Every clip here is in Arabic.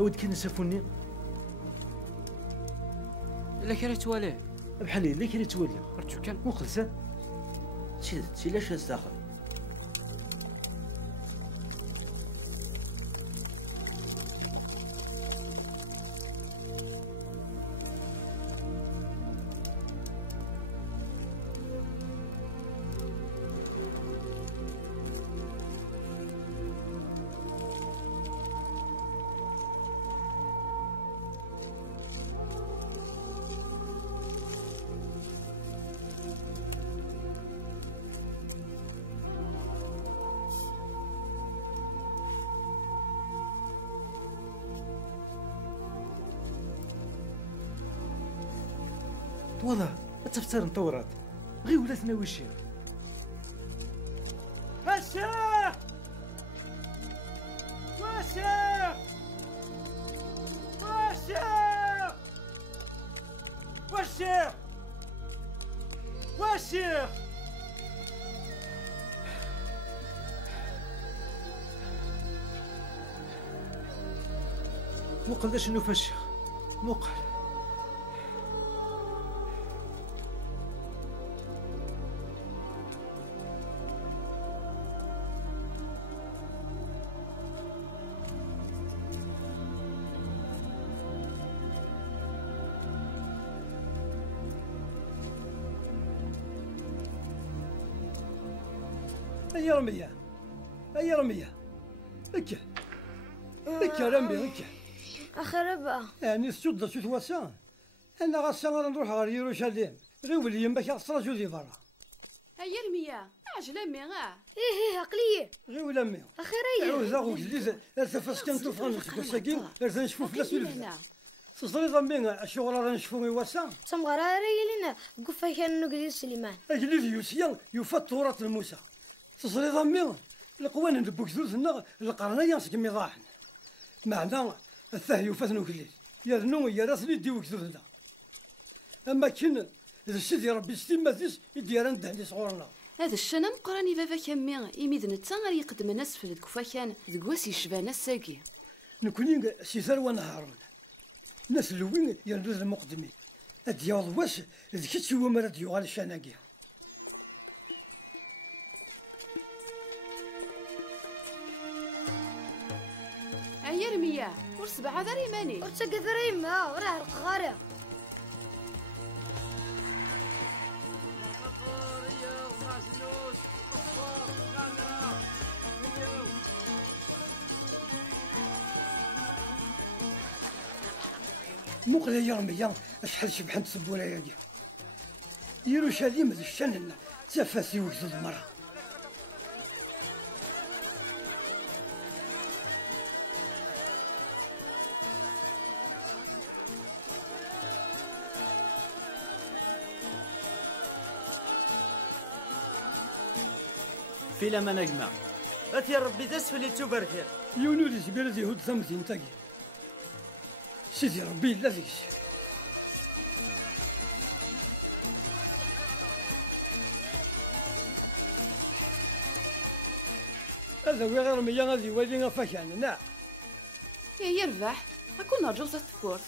أود كان سافوني إلا كان يتواليه بحال اللي كان يتولى رجو كان وخلصان تي لاش هزاخر والله تفتر نطورات غير ولاتنا وشي الشيخ والشيخ والشيخ والشيخ والشيخ موقل ذا شنو فالشيخ موقل أي رمية أي رمية اكا اكا رمي اكا أخربا يعني السودة تتوسع أنا غاسا نروح غير يروشاليم غير ولي يمك أصلا جوزي برا هيا رمية عجل أمي إيه عقلية غير ولا مي أخيرا عوزا وجديد ارتفاس كان طوفان سكين ارتفاس نشوفو في الأسود تصدري ضمينا الشغل راه نشوفو يوسع تمغرا ريالينا قفا كان نقدي سليمان أجلي يوسيا يفطورة الموسى تصدري ضمينا القوان ندبوك ذوثنا القرنية ينسكم يضاحن معنا الثهي وفاثنو كليل يرنو يا راسني ديوك ذوثنا أما كن السيدي ربي ستيماتيس يديران دهني صغورنا هذا الشنا مقراني بابا كامي إميد نتا غير يقدم الناس في الكفا كان ذكواس يشبانا الساقي نكوني سي ثروة هارون ناس لوين يردوز المقدمين أدياض واش ذكيت هو مراد يغال الشناقي هيا رمية ورسبعة ذا ريماني ورتقى ثريما وراه القغارة مقلا يا رميان اشحال شبحنت سبولا ياكي يروشاليم ذا الشنن تفاسي وقت المرأة في لما نجمع أتي ربي داس في اللي تبركر يونولي سبيرتي هود ثمثين تاكي سيدي ربي لا فيش هذا وي غير ميا غادي والي غفاكان نعم يا يربح أكون نرجو تذكر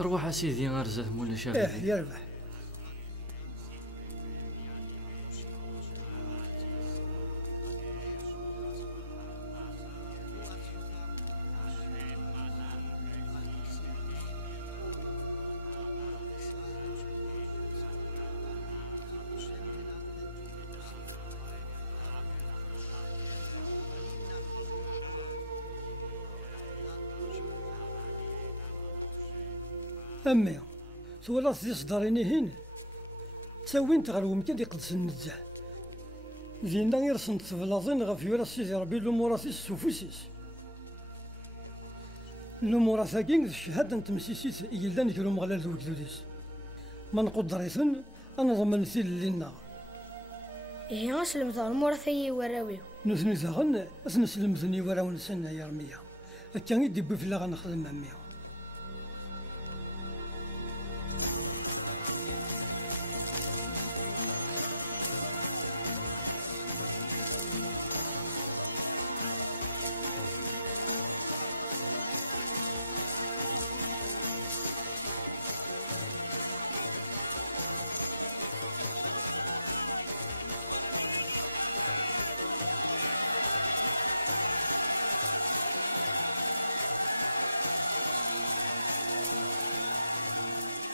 روح اسيدي غرزة مولا شافعي يربح أمي ثولا ثي صدريني هين تساوين تغلو مكان يقدس النزاع دينا يرسن تفلازين غف يورا سيدي ربي لوموراسيس سوفيسيس لوموراساكين الشهادة نتمسيسيس إيلان كلو مغلال ذو كذوديس ما نقدر أنا ضمن ثيل لنا إيه غسلم ظهر مورثي وراويو نسني زغن اسنسلم زني ورا ونسنا يا رميه كان يدي بفلا غنخدم عمي.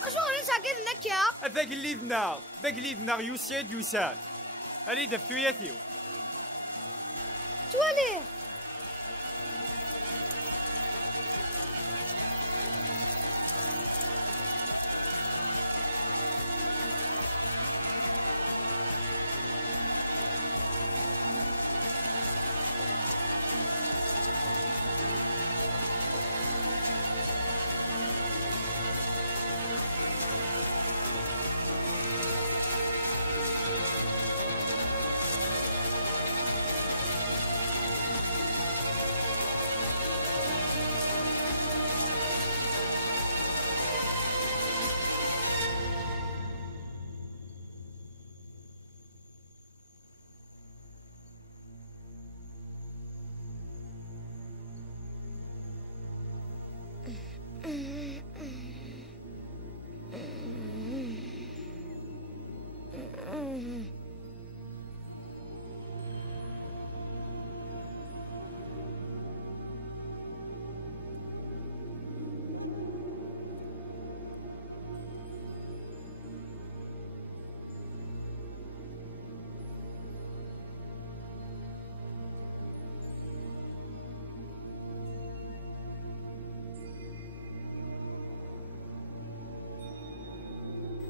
شغل ساكن نكيا ذاك اللي ذنا يسعد يسال هلي دفتو ياتيو توالي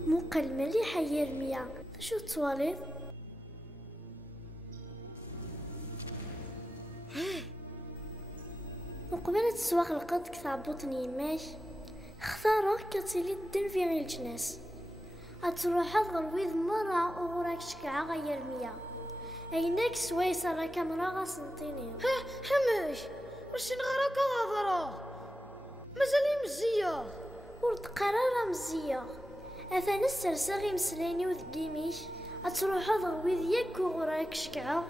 موقل مليح يا رمية. شو تواليط؟ وقبل تسواق القد كثابطني ماش اختارك كتيلي الدن في غير الجناس اتروح غرويض مرة وغراك شكعة غير رمية ايناك سويسة راك مرة غاسنطيني. حماش واش نغراك هضرة مازالي مزية ورد قرارة مزية اثان السرساغي مسلاني وذقيميش اتروح غرويض ياك وغراك شكعة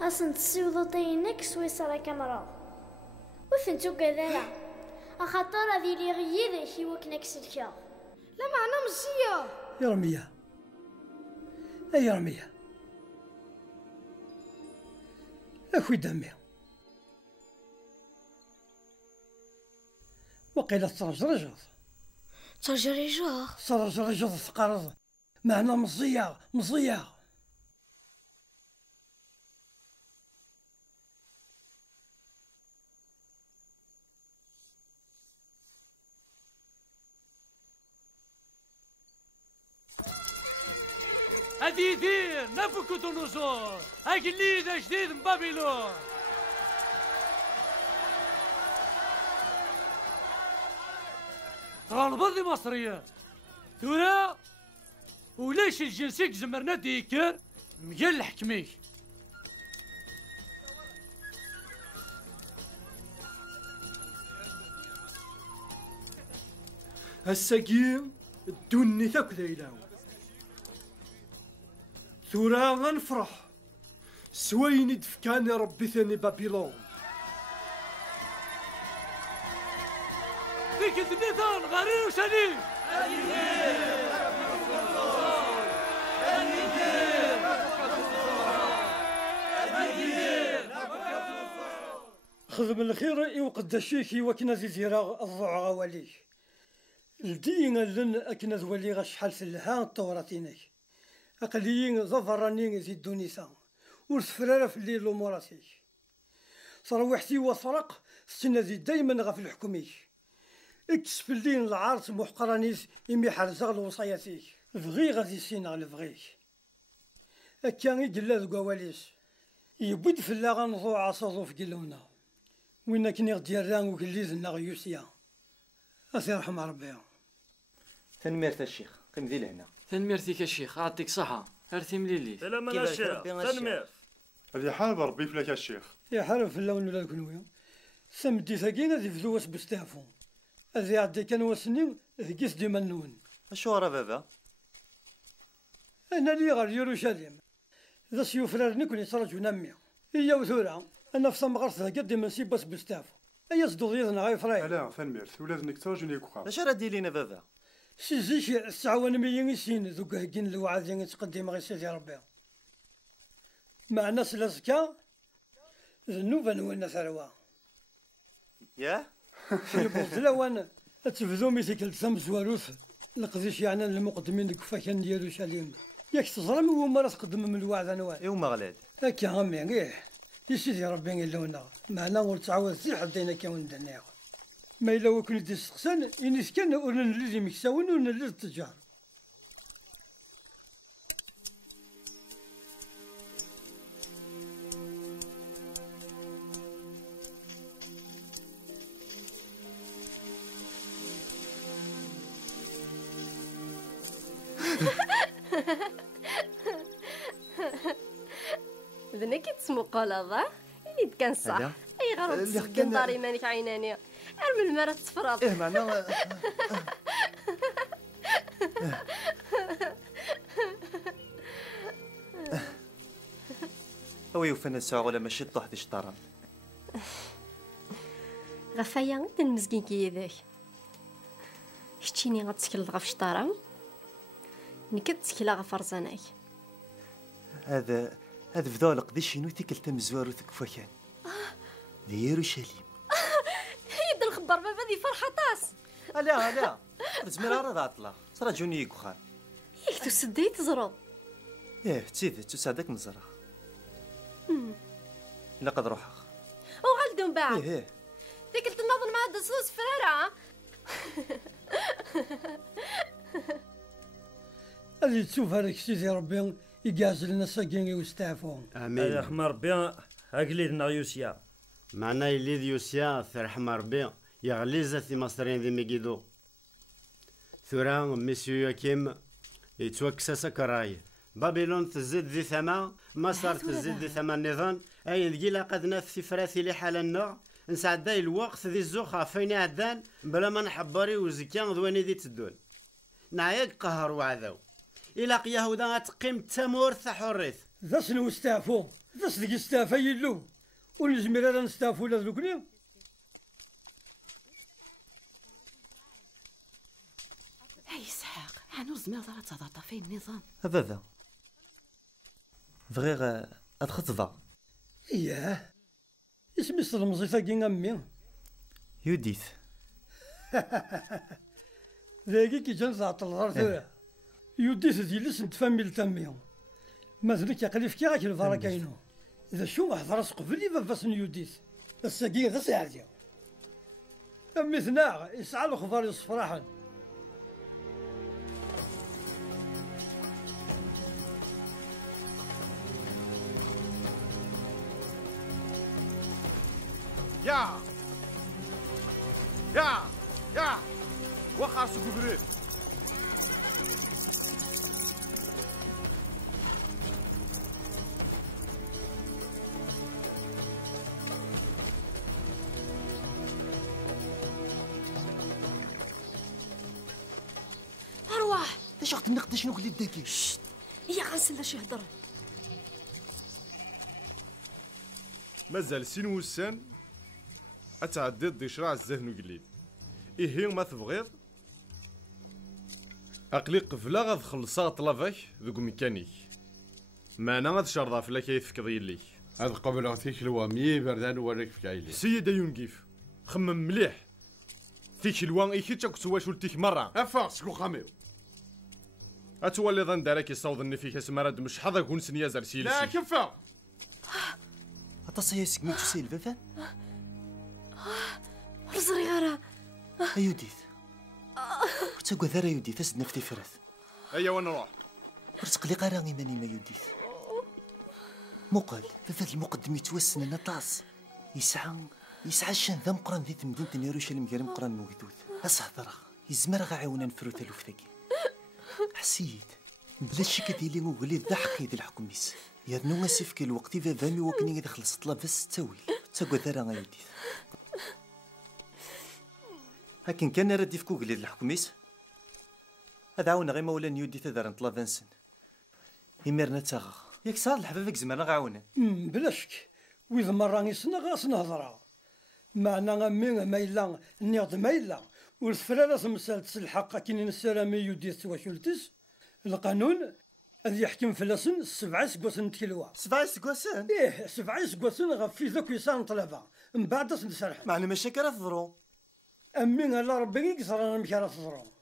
اسنت سيوضطينك سويسة راك مرة وثنتو كذا اخاطر هذي لي غيدك يوكنك سلكا لا معنى مزية يا رمية يا رمية اخوي دمي وقيلة ترجرجض ترجرجض ثقارض معنى مزية هادي يدير نابوكودونوزور هاكليد جديد من بابيلون. غالبا مصرية ثورة ولاش الجنسيك زمرنا ديكر مجال الحكميك. السقيم الدني ثاك ذيلاو ثورة غنفرح سويني دفكاني ربي ثاني بابيلون فيك الدنيا غارين وشالين خذ من الخير يوقد الشيكي وكنا زيزيرا الضوع غوالي الدين لن أكنا ذولي غشحال سلها الطوراتينك أقليين ظفرانين زيدو نيسان ورسفرارة في الليل وموراتيك صروحتي وصرق ستنا زيد دايما غا في الحكوميك اكتسف اللين العارس محقرانيس يمي حرزغ الوصاياتيك فغي غادي سينا لفغيك أكان يقلا ذو قواليس يبود في الله غنضو عصاضو في قلونا وين كني غدي الران وكليزنا غيوسيا أسي رحم ربي. تنميرت الشيخ قم ذي لهنا. تنميرتك الشيخ عطيك صحة هرتي مليلي سلام الشيخ تنميرت هذه حال ربي فلاك الشيخ. يا حرف في اللون ولا الكنوية سمدي ثقينا ذي فذوس بستافو هذي عدي كان وسني ثقيس دي منون. اشو راه بابا؟ انا اللي غير يروشاليم ذا سيوفرارني كون يترجو نمي هي وثورة انا في صمغرس قدي من سيباس بستافو ايا صدو ضيضنا غاي فراي. لا فنميرت ولازمك ترجوني كوخا. اش راه ديرينا بابا؟ سيزيش الساعة مليون يسين ذوك هكين الوعد يعني تقدم غير سيدي ربي مع ناس لازكا ذنوبا نوانا ثروة ياه في بوزلا وانا تفذو ميثيك لتسام زواروث نقضيش يعني المقدمين كفاكان ديال يروشاليم ياك تزرم وما راه تقدم من الوعد انواع ايوا مغلاد هكا غامي غير يا سيدي ربي يلونا معنا ورتعاود زي حدينا كون دنيا ما إلا وكل دي السقسان إنيس كان ورن اللي مكساون ورن اللي التجار. ذنك تسمو قلظة اللي كان صح اي غرض تسكن داري مانك عيناني ارمي المرة تصفرط ايه معناها هو يوفنا الساعة ولا ماشي طوح دي شطران غفايا غدا المسكين كي ذاك شتيني غتسكلط غف شطران نكد تسكلا غف رزاناك هذا فدا لقدي شنو تيكلت مزوار وتكفاكان ديرو شاليم يد الخبر بابا دي فرحة طاس لا زميرة راه عطلا صرا جوني يكوخان ياك تسدي تزرو تسيدي تساعدك مزرعة لا قد روحها وغلدو من بعد ايه ديك النظن مع الدسوس فرارة اللي تشوف هذاك سيدي ربي يقاز لنا ساكين ويستعفون. امين. رحم ربي اقليدنا يوسيا. معنا يليد يوسيا رحم ربي يغليز في مصرين ذي ميكيدو. ثورا مسيو ياكيم يتوكس سكراي. بابلون تزيد ذي ثما مصر تزيد ذي ثما النظام اي الجيل قدنا في فراثي لحالنا نسعد الوقت ذي الزوخة فين عدان بلا ما نحبري وزكيان ذواني ذي تدون نعيق قهر وعذاو إلا يهودا تقيم تمورث حريث ذا شنو استعفو ذا صدق استعفا يلو ونجمير راه نستعفو لا ذوكني هاي اسحاق حنو زمير راه تهضر فين النظام بابا فغير ادخطفا اياه اسمي صرمزي ثاقي امي يوديث ذاكي كي جا نزعط الغار ثورا يوديث ديال اسم تفاميل تاميهم مازالك يقلي في كي غاك الفرا كاينو اذا شو هضر قبل لي بابا سن يوديث الساقي ذا ساعدي امي ثناغ يسعى الخبار يصفراحا يا وخا سوق بريد ارواح اش اخت النقد شنو قلت داكي هي غنسل شي هضر مازال سين وسان اتعدي ضي شراع الزهن وقليل إيه ما تبغيض أقلي قفلة غاد خلصها طلافك ذوك ميكانيك معنا غاد شرطة فلا كيفك ليك هاد قبل غتيك الوامي بردان وريك في كايلي سيدة يونكيف خمم مليح تيك الوان إيكي تاكسو واش ولتيك مرة أفا سكو خاميو أتولي ظن دارك يصوضني فيك اسمراد مش حظا كون سنيا زرسيل لا كفا أتصيا سكميتو سيل بابا رزري غرا يوديث ورتاقوا ذرا يوديث اسدنا في فرث أيا ونروح ورتقلي قراني ماني ما يوديث مقال فهاد المقدم يتوسن لنا طاس يسعى الشان ذا مقران ذي مدينة يروشلم غير مقران موجود أصهدرا يزمر غا عاونا نفرو تالوف ثاقي حسيت بلا شك ديالي وغلي ذا حقي ذا الحكميس يا نو اسف كي الوقت في فامي وكني غادي خلصت لا بس تاويل تاكو دارا غايدي لكن كان ردي فكو غلي ذا الحكميس هذا عاون غير مولا نيودي تدار نطلا فانسن يمرنا تاغا ياك صار الحبابك زمان غاعونا بلا شك وإذا مرة نسنا غاس نهضرا معنا مين ما إلا نيض ما إلا والفرارة مسالت الحق كاين السلامي يودي تواشلتس القانون اللي يحكم فلاسن 7 سكواسن تكلوا 7 سكواسن؟ إيه 7 سكواسن غفي ذاك يسان طلبة من بعد نسرح معنا مشاكل تضرو أمين الله ربي يكسر أنا مشكلة تضرو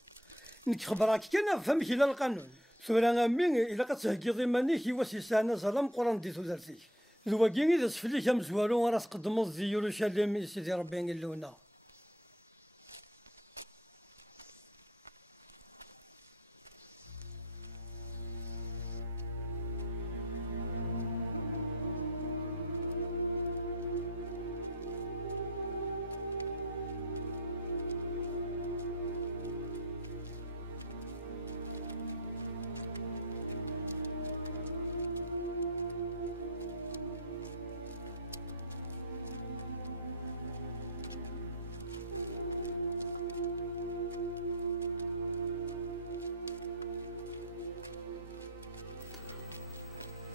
نك خبراك كان فهمك إلى القانون سورة أمين إلا قد تهجي مانيك يواسي سانا ظلام قران ديتو درتيك ذواكين إذا سفلي كم زوالو راس قدمو ذي يروشاليم سيدي ربي يقلونا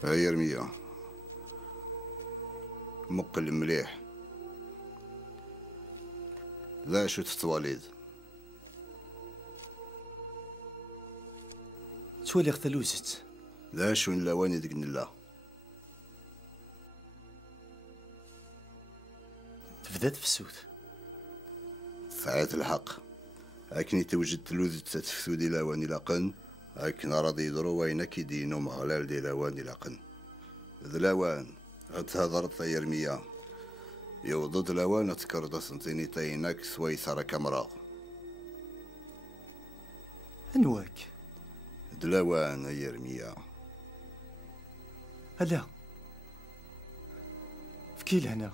هاي يرمية مقل مليح ذا شو تتواليد تولي اختلوزت ذا شو نلاواني دقن الله تبدات في السود فعات الحق لكن توجد تلوذ تتفثو دي لاواني لاقن لكن راضي يدرو وينك يدينو مغلال دي لاواني لاقن ذلاوان غتهضرت يرمية يوضد لاوان تكرد سنتيني تاينك سويسر كمرا انواك دلاوان يرمية هلا فكي لهنا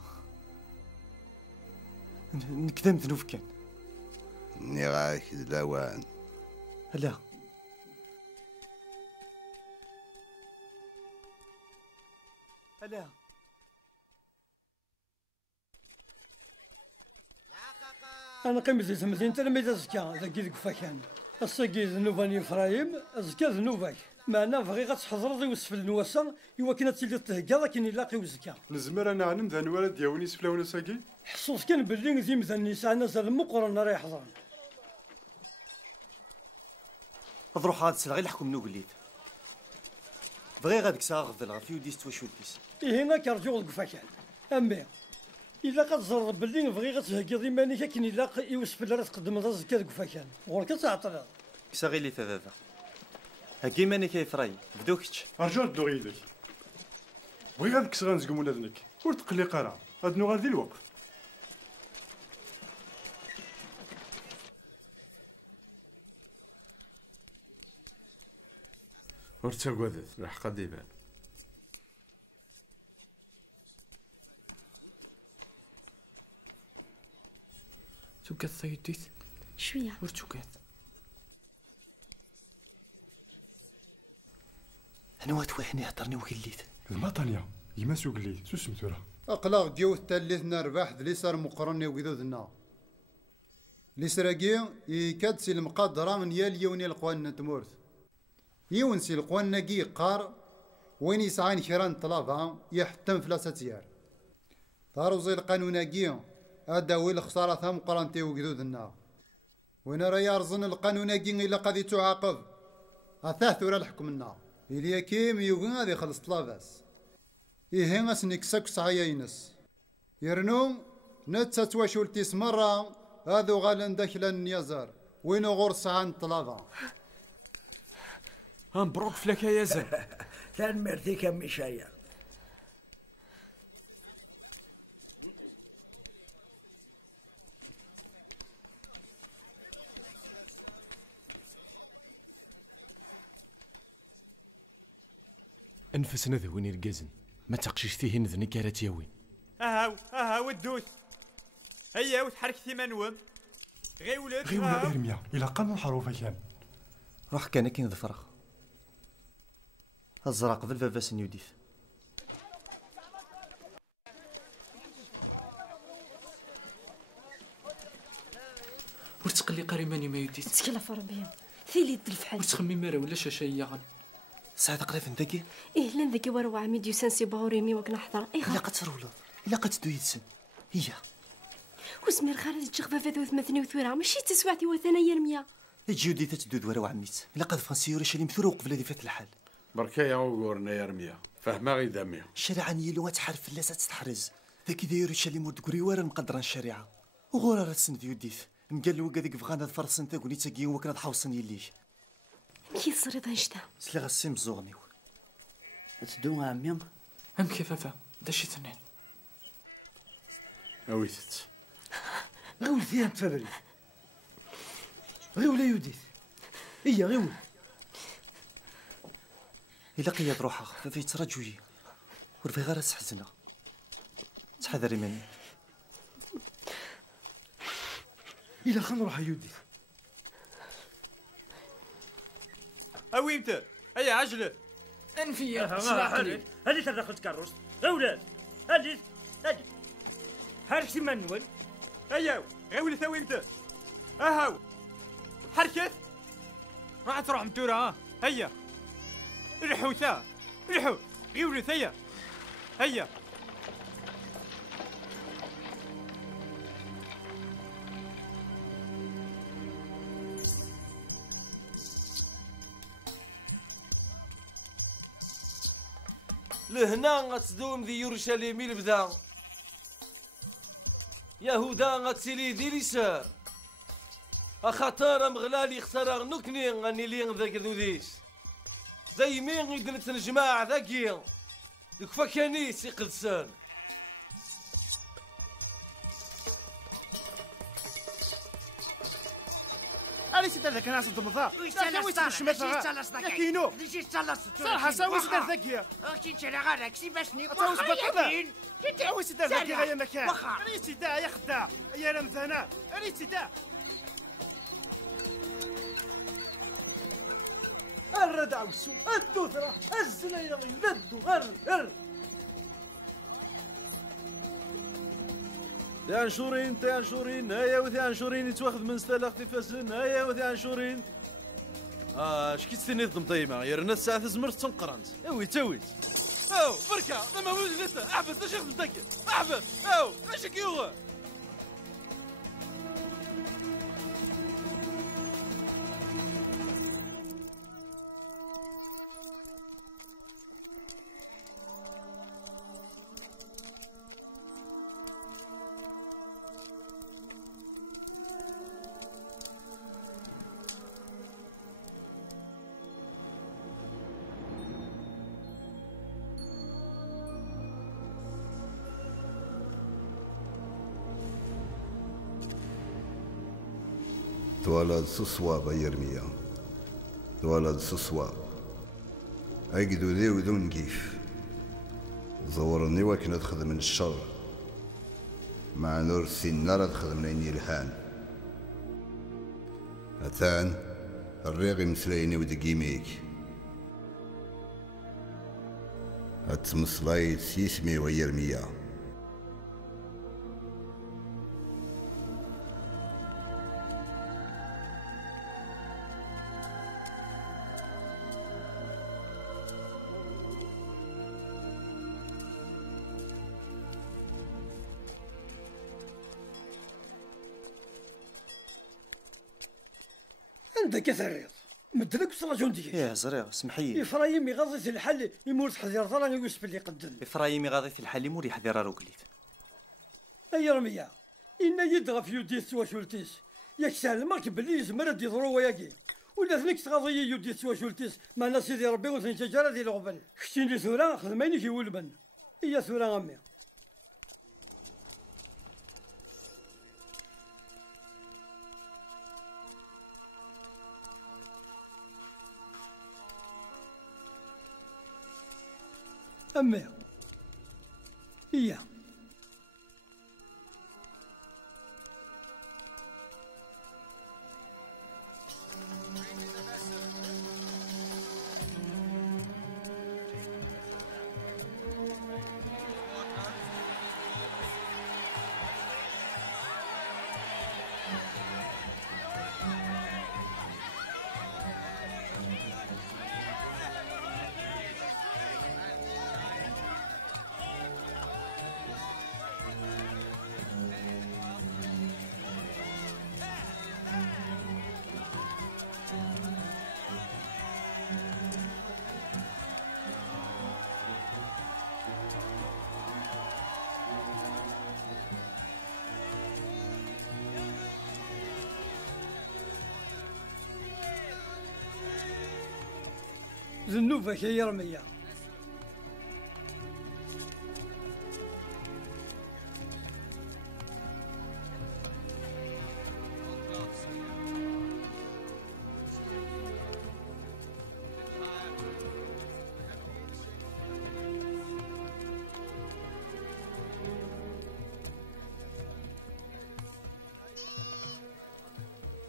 نكدم ذنوب كان نيغاك دلاوان هلا هلا أنا قيمة زمزين تلميذ زكا ذاك ذيك فكان الساقي ذنوباني فرايم زكا ذنوبك معنا بغي غتحضر ذي وسفل النواسا إوا كنا تيلي تهكا لكن يلاقي وزكا نزمر أنا عنم ذا نوالد دياوني سفلاونا ساقي حصوص كان بلي ذي مثلا نساء نزل مقرن راه يحضرن اضروح هاد السلغي الحكم نو قليت بغي غاديك ساعة غفل غفي وديس توشو ديس إيه هنا كرجو القفاكان أمي إلا قتزرب بلي بغي غتهكي ذي مانيك كاين يلاقي يوسف اللي راه تقدم هذا زكا القفاكان غورك تعطل كساغي لي ثلاثة هاكي ماني كيفراي بدوكتش أرجو ردو غيدك بغي غاديك سغا نزقم ولادنك ور تقلق راه هاد نو غادي الوقت ور تاكوادت الحق ديبان توكات ثيديت شويه ور توكات انا واتوهني هضرني وكليت المطانية يما سوق لي سو سمتو راه اقلاق ديو تاليثنا رباح لي صار مقرني وكذوذنا لي سراقي يكاد سي المقادره من يال يوني القوان تمورث يون سي القوان ناقي قار وين يسعين كيران طلافا يحتم فلاسة يار طاروزي القانوناقي اداوي الخساره ثم قرانتي وكذوذنا وين راه يرزن القانوناقي الا قادي تعاقب اثاث ولا الحكم لنا إليا كيم يوغن غادي يخلص طلاباس إيه غاسني كساك صعيا ينس يرنو نتا تواشولتيس مرة هادو غالن داخل النيازار وينو غور ساعة طلابا مبروك فلاك يا زين ثان مرتي كم مشايا انفسنا ذوين الجزن ما تقشيش فيه نذني كارات ياوين اها ودوث هيا وتحرك ثمانوم غي ولاد ارميا الى قانون حروفه كان راح كان كاين ظفرة الزرع قبل بابا سنيوديف. ورتقلي قريماني ما يديت تكلا في ربي ثيلي الفحال وتخمي مارا ولا شاشايا غن سعد قريب ذاكي ايه لان ذاكي ورا عميد يسانسي باوريمي وكنا نحضر ايه لا قد ترولا لا قد تدوي السن هي وسمير خالد تشغفا فاذو ثمثني وثويرا ماشي تسوعتي وثنايا رميا جودي تتدود ورا وعميت لا قد فرنسي ورشاليم ثورة وقبل هذه فات الحال بركا يا وقورنا يا رمية فهما غي دامية الشارع نيلو تحرف لا تتحرز ذاك داير يورشاليم ودقري ورا مقدران الشارعة وغورا راسن ديوديف مقال له هذيك فغانا فرسن تاكوني تاكي وكنا تحوصن يليش كي صريت نشتا سلي غاسي مزوغنيو تدو عمي ام كيفافا داشي ثنين اويتت غير فيها تفابري غير ولا يوديث هي غير إلا قياد روحها ففي ترجوي ورفي غير تحزنا تحذري مني إلا خلنا نروح يوديث اويمتر هيا عجلة انفيا هذه تدخل كاروس اولاد هذه حركتي منول هيا غيولي ثويمتر اهاو حركت راح تروح متورة هيا ريحوا ريحوا غيولي هيا لهنا غتدوم ذي يورشليم البدا يهودا غتسيلي دي اليسار اخاطر مغلالي اختار نكني غني لي ذاك ذوديس زي مين يدنت الجماع ذاكي دكفا كانيس يقلسان أنا سيدي ذاك ناس الضمضاء لا ويت مش مثلا يا كينو صراحة سوي سيدي ذاك اختي تشري غيرك سي باش نيقطعوا سباقين كي هو سيدي ذاك غير مكان أنا سيدي يا خدا يا رمزانا أنا سيدي الردع والسو الدوثرة الزنينة ذدو هر تانشورين هيا وثانشورين يتواخذ من ستالا اختفاسن هيا وثانشورين شكي تستني ضمطيمة يا رنا الساعة تزمر تنقرنت اويت او بركة لما ولد لسه احبس اش يخدم داك احبس او اش كيوغا تولد صصواب يرميا تولد صصواب أجدو ذي وذون كيف زورني وكنا تخدم من الشر مع نور سنارة تخدم ليني الهان أثان الريغي مسليني ودقيميك أتمصلايت سيسمي ويرميا عندك ثريض مدلك بصلاجون ديالك يا زريغ سمحي إفرايم يغضي في الحل يمورس حذير ظلان يوسف اللي قدم إفرايم يغضي في الحل يمور يحذر روكليف أي رمية إن يدغى في يوديس وشولتيس ياك سهل ماك بلي يزمر دي ضرو وياكي ولا ثنيك تغضي يوديس وشولتيس ما سيدي ربي وثني شجرة ديال الغبن خشيني ثورا خدميني في ولبن هي ثورا غمي أمي هي ذنوبك يا رمية.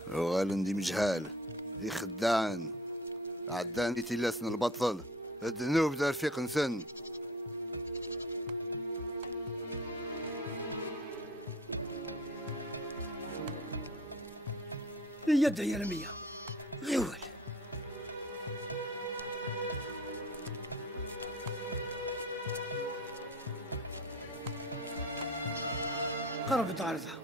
وغالن دي مجهال دي خدان عدان دي تلاسن البطل الذنوب دار فيق نسن. يد يا رمية غيول قرب تعرضها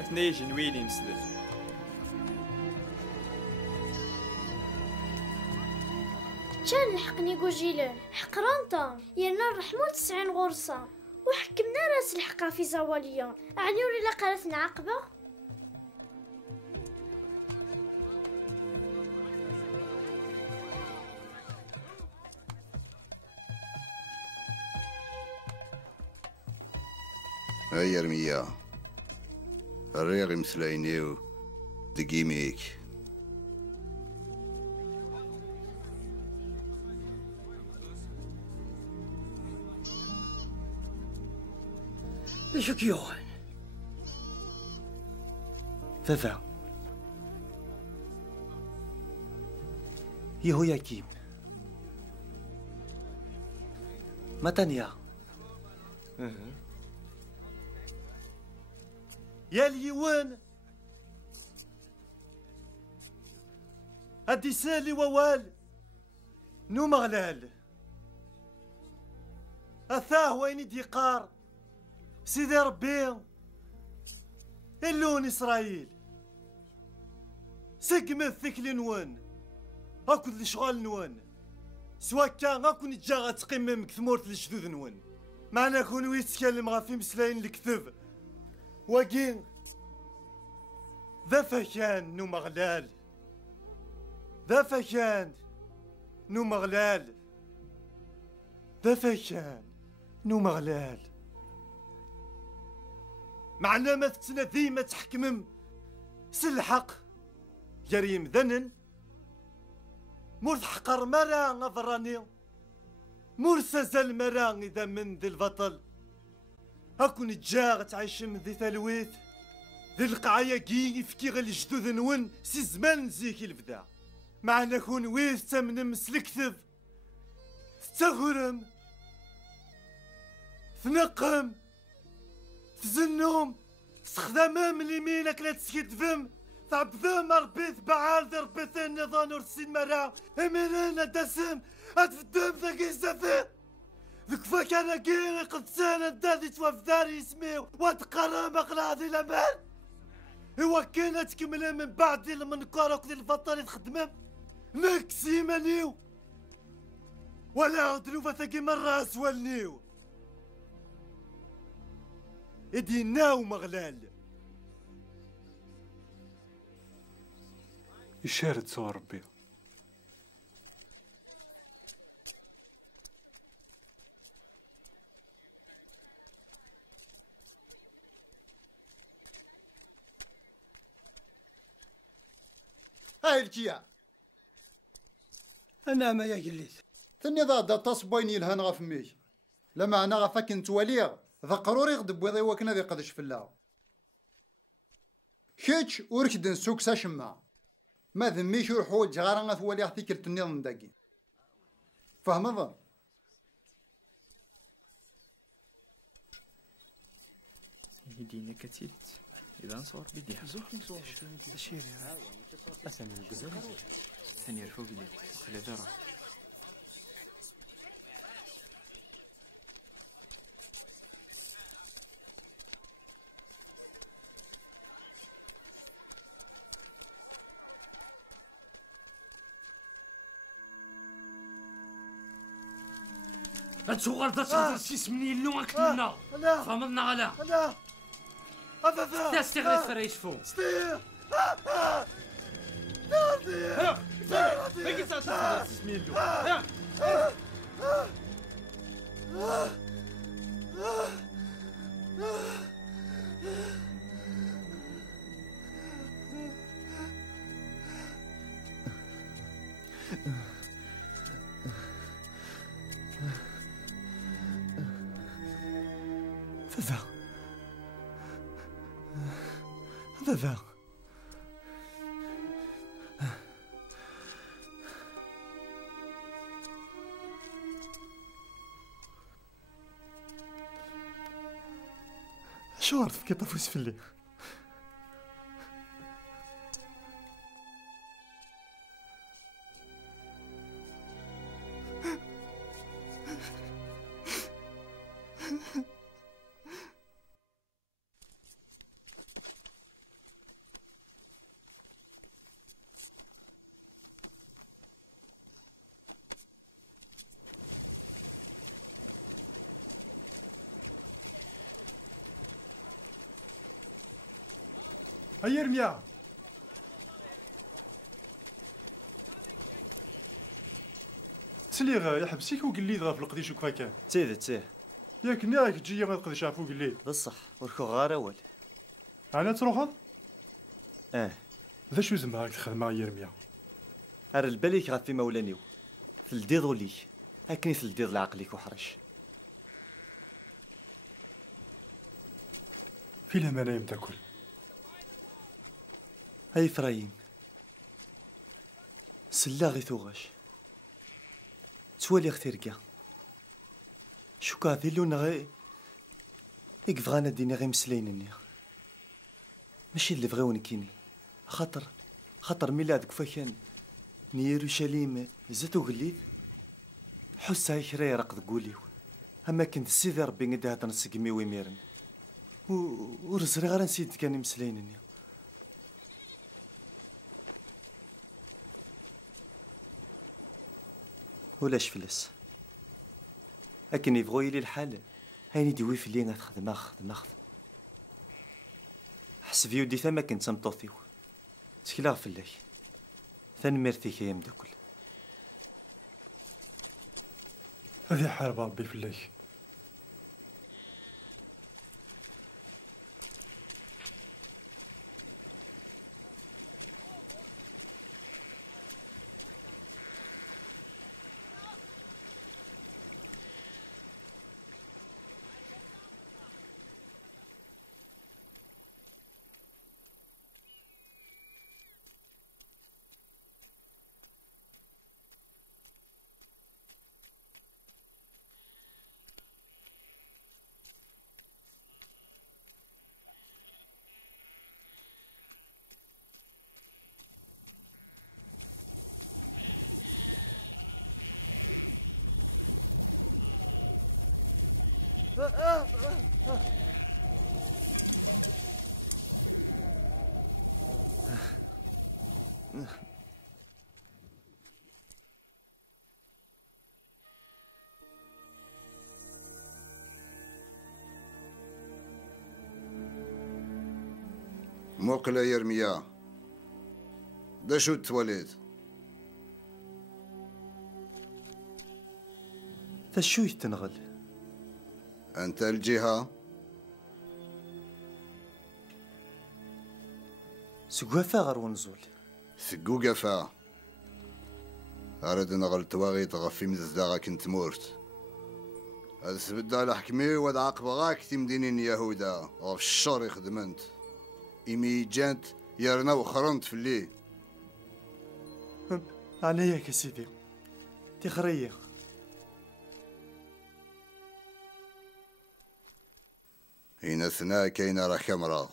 اثنيج نويلي نسدد. كان لحقني جوجيلان حقرانتا يرنا الرحمو 90 غرصة وحكمنا راس الحقا في زواليون أعني ولا قالتنا عقبة. هيا رمية الريغ مسلاينيو دقيميك. ليش كيوان فافا يهو ياكيم متانيا يا اليوان هادي سالي ووال نو مغلال أثاه وين ديقار سيدي ربي اللون إسرائيل سقم الثكل نوان أكو الشغال نوان سوا كان أكو نتجا تقمم كثمورت الجدود نوان معنا كون يتكلم غا مسلاين الكتب وكين ذا فكان نو مغلال ذا فكان نو مغلال ذا فكان نو مغلال معنا ما تتنا ديما تحكمم سلحق جريم ذنن مور تحقر مرا نظراني مور سزل مرا إذا من ذي البطل هاكو نتجاغ تعيشم ذي ثلويث ذي القعايا كي فكي غير الجدود نون سي زمان زيك البدا معنا كون ويث تمن مسلكثب تغرم تنقم تزنهم تستخدم من اليمينك لا تسكتفم تعبذم ربيت بعال ذي ربيت النظام ورسين مرا اميرنا دسم اتفدم ذاكي سفير ذك فاك انا كي قد سنة دادي توف داري اسميو واتقرا مقلع ذي الامان هو كاين تكمل من بعد المنكار ذي الفطر تخدمم نكسي منيو ولا عدلو فثاقي مرة اسولنيو ادي ناو مغلال يشارد سوا ربي هاي الجيا انا ما يجلس ثني ضاد تصبين يلهن غفمي لما انا غفك تواليغ ذا قروري غدب وذا وكنا ذي قدش في الله كيتش وركدن سوق ساشما ما ذميش يروحوا جغارنا ثواليغ ثيكل النظام داكي فهم ظن يدينا كتيت إذا نصور بديها زوحي نصور تشير أثنى الجزر ثاني رفوق لي خلي ذرة هتشغل تشغل شي سمني اللون اكلنا فهمنا على لا هذا تستغل فريش فو نادي يلو بابا شو عرفت كي طفوس في الليل هيا رميا سليغ يحبسيك وقليد غا في القديش وكفا كان تيه ياك ناك تجي غا القديش عفو قليد بصح وركو غار اول انا تروحض ذا شو زعما راك تخدم يا رميا هر الباليك غا في مولانيو في الديض وليك هاكني في الديض لعقليك وحرش في الامانه يم تاكل هاي فرايم سلاغي ثوغاش توالي اختيركا شو كاثيلو نغي يكفغانا ديني غي مسلينني ماشي اللي بغاوني كيني خاطر ميلاد كفاكان ني يروشاليم زاتو غليث حس هاي خرا رقد قوليو اما كنت سيدي ربي قد هاد نسقمي ويميرن ورزري غير نسيت كان مسلينني ولاش فلس لكن يبغوا يلي الحال هايني دوي في اللي خدم حسب يودي ثما كنت مطوثيو تكلا فلاك ثنمرتيك يا مدكل هذه حارب ربي فلاك موقلة يا رميا دا شو التواليت تا شو يتنغل انت الجهة سقوفا غير ونزول سقوقفا أرد نغل تواغي تغفي مزداغا كنت مورت هذا سبدا لحكمي ود عقب غاك تمدينين يهودا غف الشر خدمنت إمي جانت يرنا وخرمت في الليل عليك يا سيدي تخرية هنا ثنا كاينة راه كامرا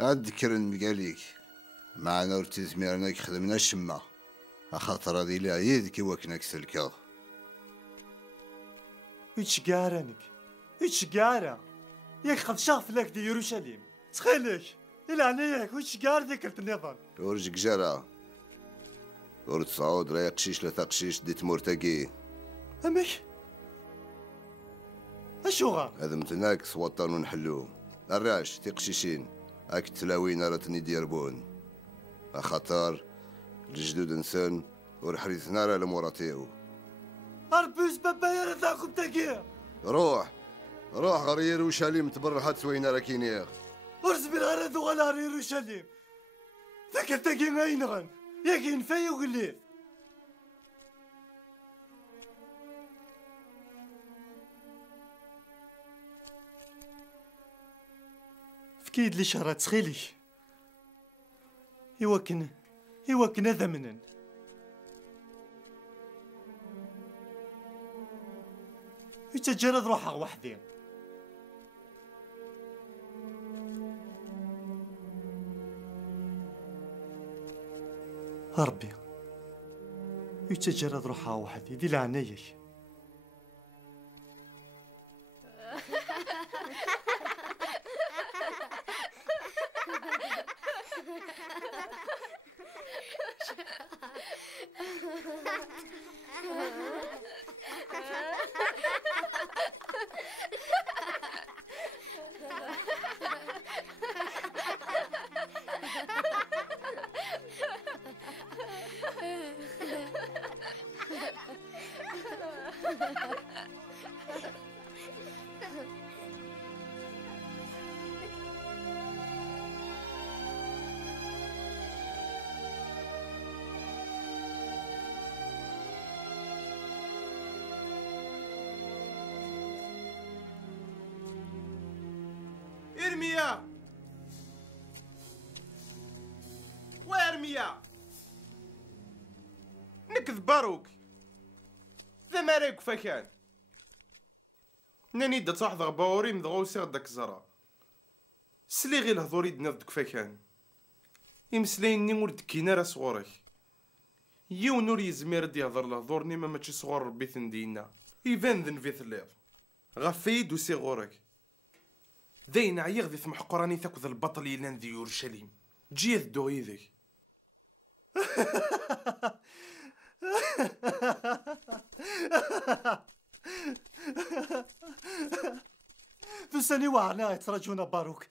أذكر مقاليك معنا ورتيز ميرناك خدمنا الشمة خاطر هذي لا يدك وكناك سلكا ويتشقارنك ويتشقارا ياك خذ شغف لك دي يروشاليم تخيلك إلا عنيك ويتشقار ذكرت النظام ورجك جرا ورد صعود راه قشيش لا تقشيش ديت مرتقي أمك أشو غا هذا متناك سوطان ونحلو الراش تقشيشين هاك التلاوين راتني ديربون خاطر الجدود انسان ورحريتنا على الموراتيو. أربوس بابا يا رزاقكم تاكيا. روح غير يروشاليم تبرحت سوينا راكينيغ. ورزبي الغرض وغلا يروشاليم. ذاك تاكي غاينغن ياكين فاي وقليل. فكيد لي شهرات سخيلي. يوكن هذا منن. يتجرد روحها وحدي. ربي يتجرد روحها وحدي دي لعنايش. ارميا وارميا نكذب باروك ذا ما رايك فكان ناني دا تحض غباوري مدغوسي غداك الزرا سلي غير الهضور يدنا دك فكان يمسلايني ور دكينا راه صغورك يون ور يزمير دي يهضر الهضور نيما ماشي صغور ربي تندينا يبان ذن في ثليض غفيد وسي غورك داين عيغ ذي ثمحق راني تاكذ البطل يلان ذي يورشليم جي يذدو يذيك فساني وعنا يتراجونا باروك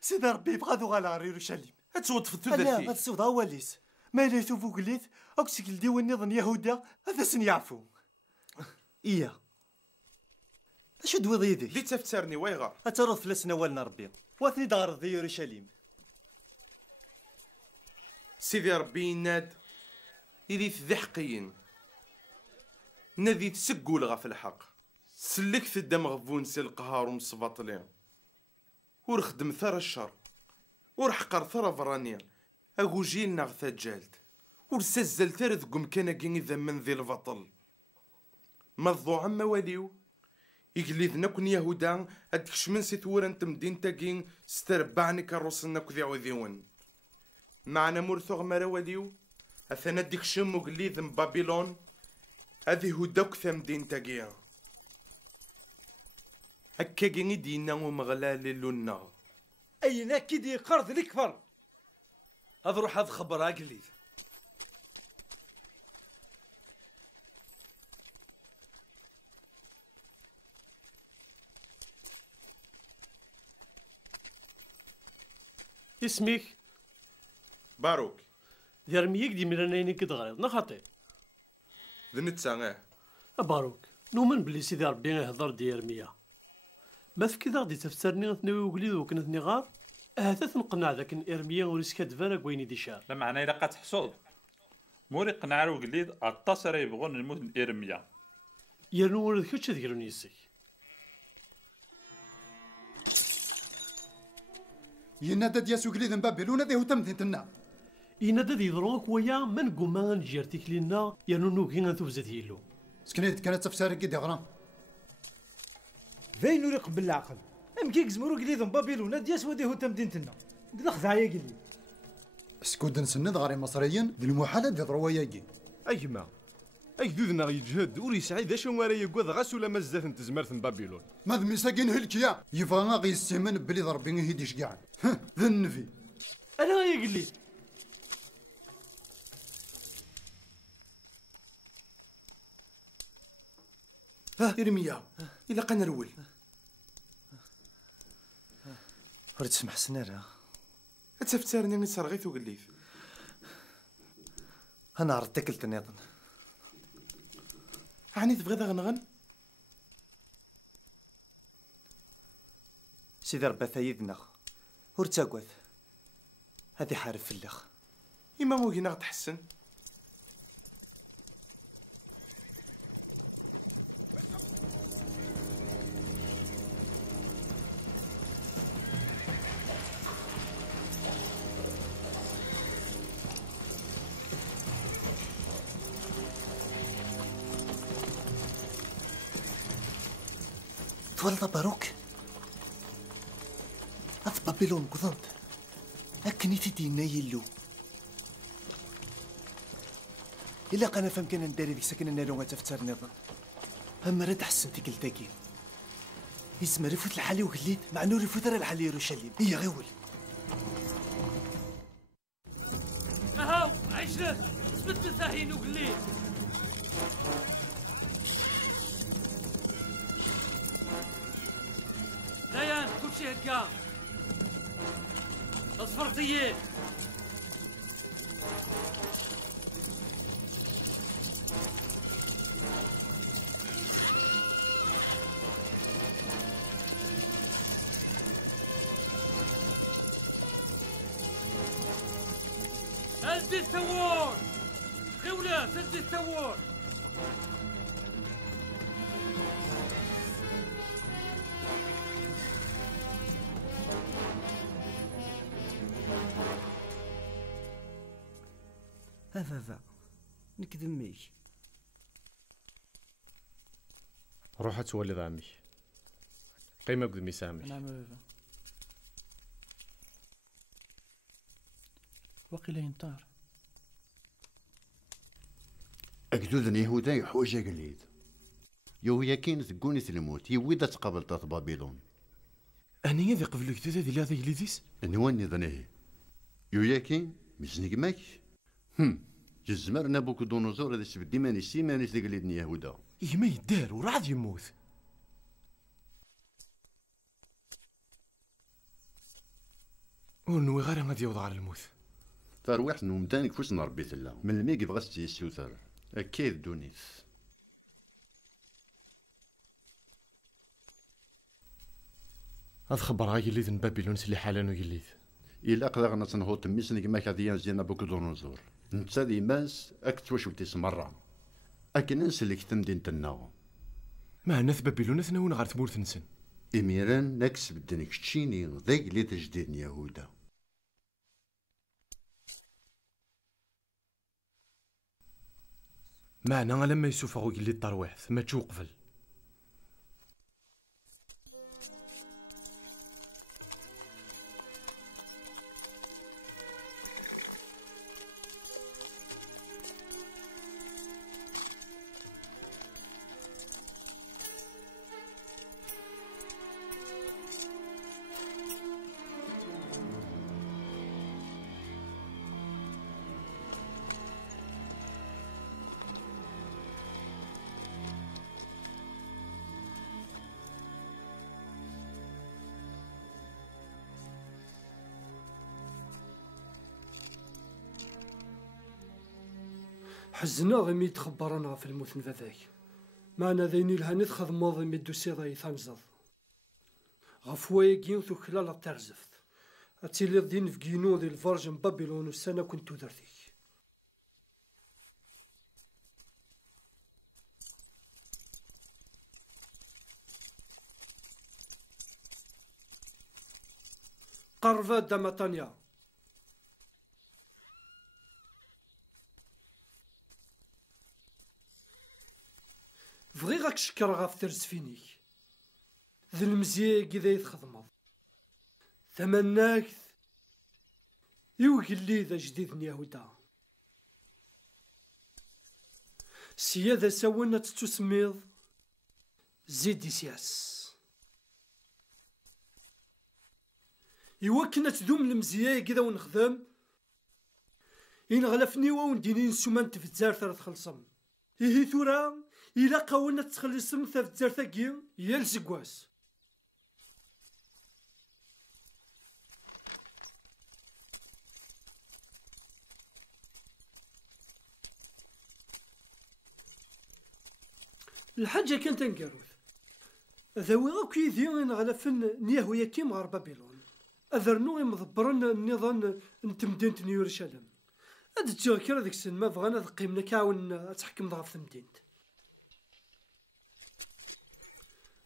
سيدي ربي يبغى ذو غالا يورشليم هتسود في الثلثي لا غتسود هواليس ما ليثو فوقليت اوكسيك الديوان نظن يهودا هذا سن يعفو إياه اش دوي يديك اللي تفترني ويغار اترد فلسنا والنا ربي واثني دار ذي يورشليم سيدي ربي يناد إذي تذحقين نادي تسقول غا في الحق سلك في الدم غفون سي القهار ومصباطلين ورخدم ثرى الشر ورحقر ثرى فرانيا اغو جيلنا غثا جالد ورسزل ثرى ذكو مكاناكين إذا من ذي البطل مضوع عما واليو يقليذنا كون يهودا هادكش من سيتورا انت مدين تاكين ستربعني كروسنا كذي عوذيون معنا مرثوغ مراوليو اثنا ديك شم وقليذ من بابلون هذه هداك ثمدين تاكيا هكا كيني دينا ومغلال لنا اين كيدي قرض الكفر هذا روح هذا خبر قليذ اسمك باروك دير ميك دي ملانيني كدغريض نخاطي ذنتسا باروك نؤمن بلي سيدي ربي يهضر ديال ميا ما فكي غادي تفسرني نثنوي وقليد وكنت نغار هذا تنقنع ذاك ارميا وريسكا دفانا كويني دي شار لا معناه الا قتحصود موري قنع وقليد عطاس راه يبغون نموت ارميا يرنو ولد كتش ديروني يسي ينادى ديال سوقليد من بابلون هذه تمثلنا ينادى دي ضروك ويا من قوما نجيرتيك لنا يرنو نوكي نثوزت هيلو سكنيت كانت تفسير كي دغرا فين يوري قبل العقل ام كي كزمرو قليد من بابلون دياس وديه تمدينتنا قد خزعيا قليد سكود نسند غاري مصريين ذي المحالة دي ضرواياكي ايما اجدودنا يجهد وري سعيد اش ولا يقود غاس ولا مزات انت زمرت من بابلون ما ذمي ساكن هلكيا يبغى غي السمن بلي ضربين هيديش كاع ذا النفي انا يا قلي ارميا الا قا نرول وريت تسمح سنارة تفترني نصرغيت وقليت انا عرضتك لتنيضن هاني تبغيض غنغن؟ سيدي ربي ثايدنا ور تاقوث هذه حارف في اللخ إما موكينا غتحسن. تولد باروك هذا بابيلون قضنت أكني تدينا يلو إلا قنا فهم كان نداري ذيك ساكن النارو ما تفتر نظن أما راه تحسن تيك التاكي يسمى رفوت الحالي وقليت مع نور رفوت راه الحالي يروشليم هي غيول أهاو عيش له ثبت بالثاهين وقليت ليان كل شيء هكا اصفرتيه هزي الثوار خولة هزي الثوار هذا نكذب ميك روح تولد عمي قيمة قدمي سامي. نعم بابا. وقيل ينطار أكدود يهودا يحوج قليد يوهي كاين تقوني الموت يويدا تقابل تاط بابيلون أني ذي قبل كذا ذي هذا يليديس نواني ظنيه يوهي كاين مزنق ماك جزمر نابوك دونوزور هذا سبدي ماني سيماني تقليدني يهودا ما يدار وراه يموت ونوي غير غادي يوضع على الموت ترويح نومدانك فوس نربي تلا من الميك بغاس تيسوثر أكيد دونيس هاد خبر هاي يليد بابيلون سلي حالا يليد إلا قدر نتنهو تميس نكماك هادي زينا بوك دونوزور نتا ديماس أكت واش ولتي سمرة أكن نسلك تمدين تنا معنا في بابيلون ثناون غير ثمور ثنسن إميران نكسب الدنك تشيني ضيق لي تجديد يهودا معنا لما يسوفغو يلي الطرويح ثما توقفل حزنا غيمي تخبرنا في الموت نفذاك معنا ذيني الهاني تخدمض مي دوسيضاي تنزض غفوايا كين ثوكلا ترزفت اتيلي الدين في كينو ديال الفرجن بابيلون والسنة كنتو درتيك قرفات داماتانيا فغي غاك شكر غاف ترز فينيك ذي المزيا كذا يتخدمض ثمناك يوكلي ذا جديد يهودا سيادة سوانا تتسميض زيدي سياس يوكنا تذوم المزيا كذا ونخدم إن غلفني ونديني نسومان تفزار ثلاث خلصم إيه ثورا إلا قاولنا تخلصم ثلاث ثاقي يا الزقواس الحاجة كانت تنقروث ذوي غاكيدي على فن نياهو يكيم غار بابلون أذرنو مضبرن النظام نتمدينة يورشلم هاد تجاكر هذيك السن ما بغانا قيمنا كاون تحكم ضعف تمدينت